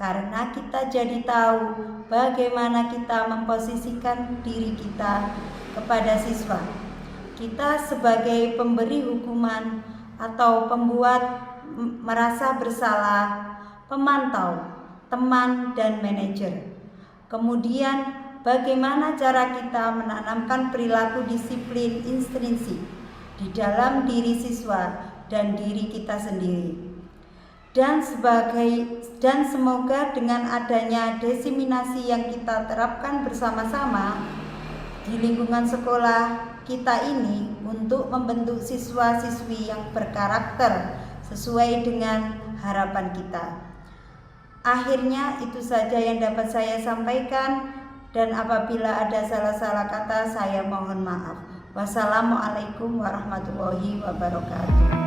karena kita jadi tahu bagaimana kita memposisikan diri kita kepada siswa. Kita sebagai pemberi hukuman atau pembuat merasa bersalah, pemantau, teman, dan manajer. Kemudian bagaimana cara kita menanamkan perilaku disiplin intrinsik di dalam diri siswa dan diri kita sendiri. Dan semoga dengan adanya diseminasi yang kita terapkan bersama-sama di lingkungan sekolah kita ini untuk membentuk siswa-siswi yang berkarakter sesuai dengan harapan kita. Akhirnya itu saja yang dapat saya sampaikan, dan apabila ada salah-salah kata saya mohon maaf. Wassalamualaikum warahmatullahi wabarakatuh.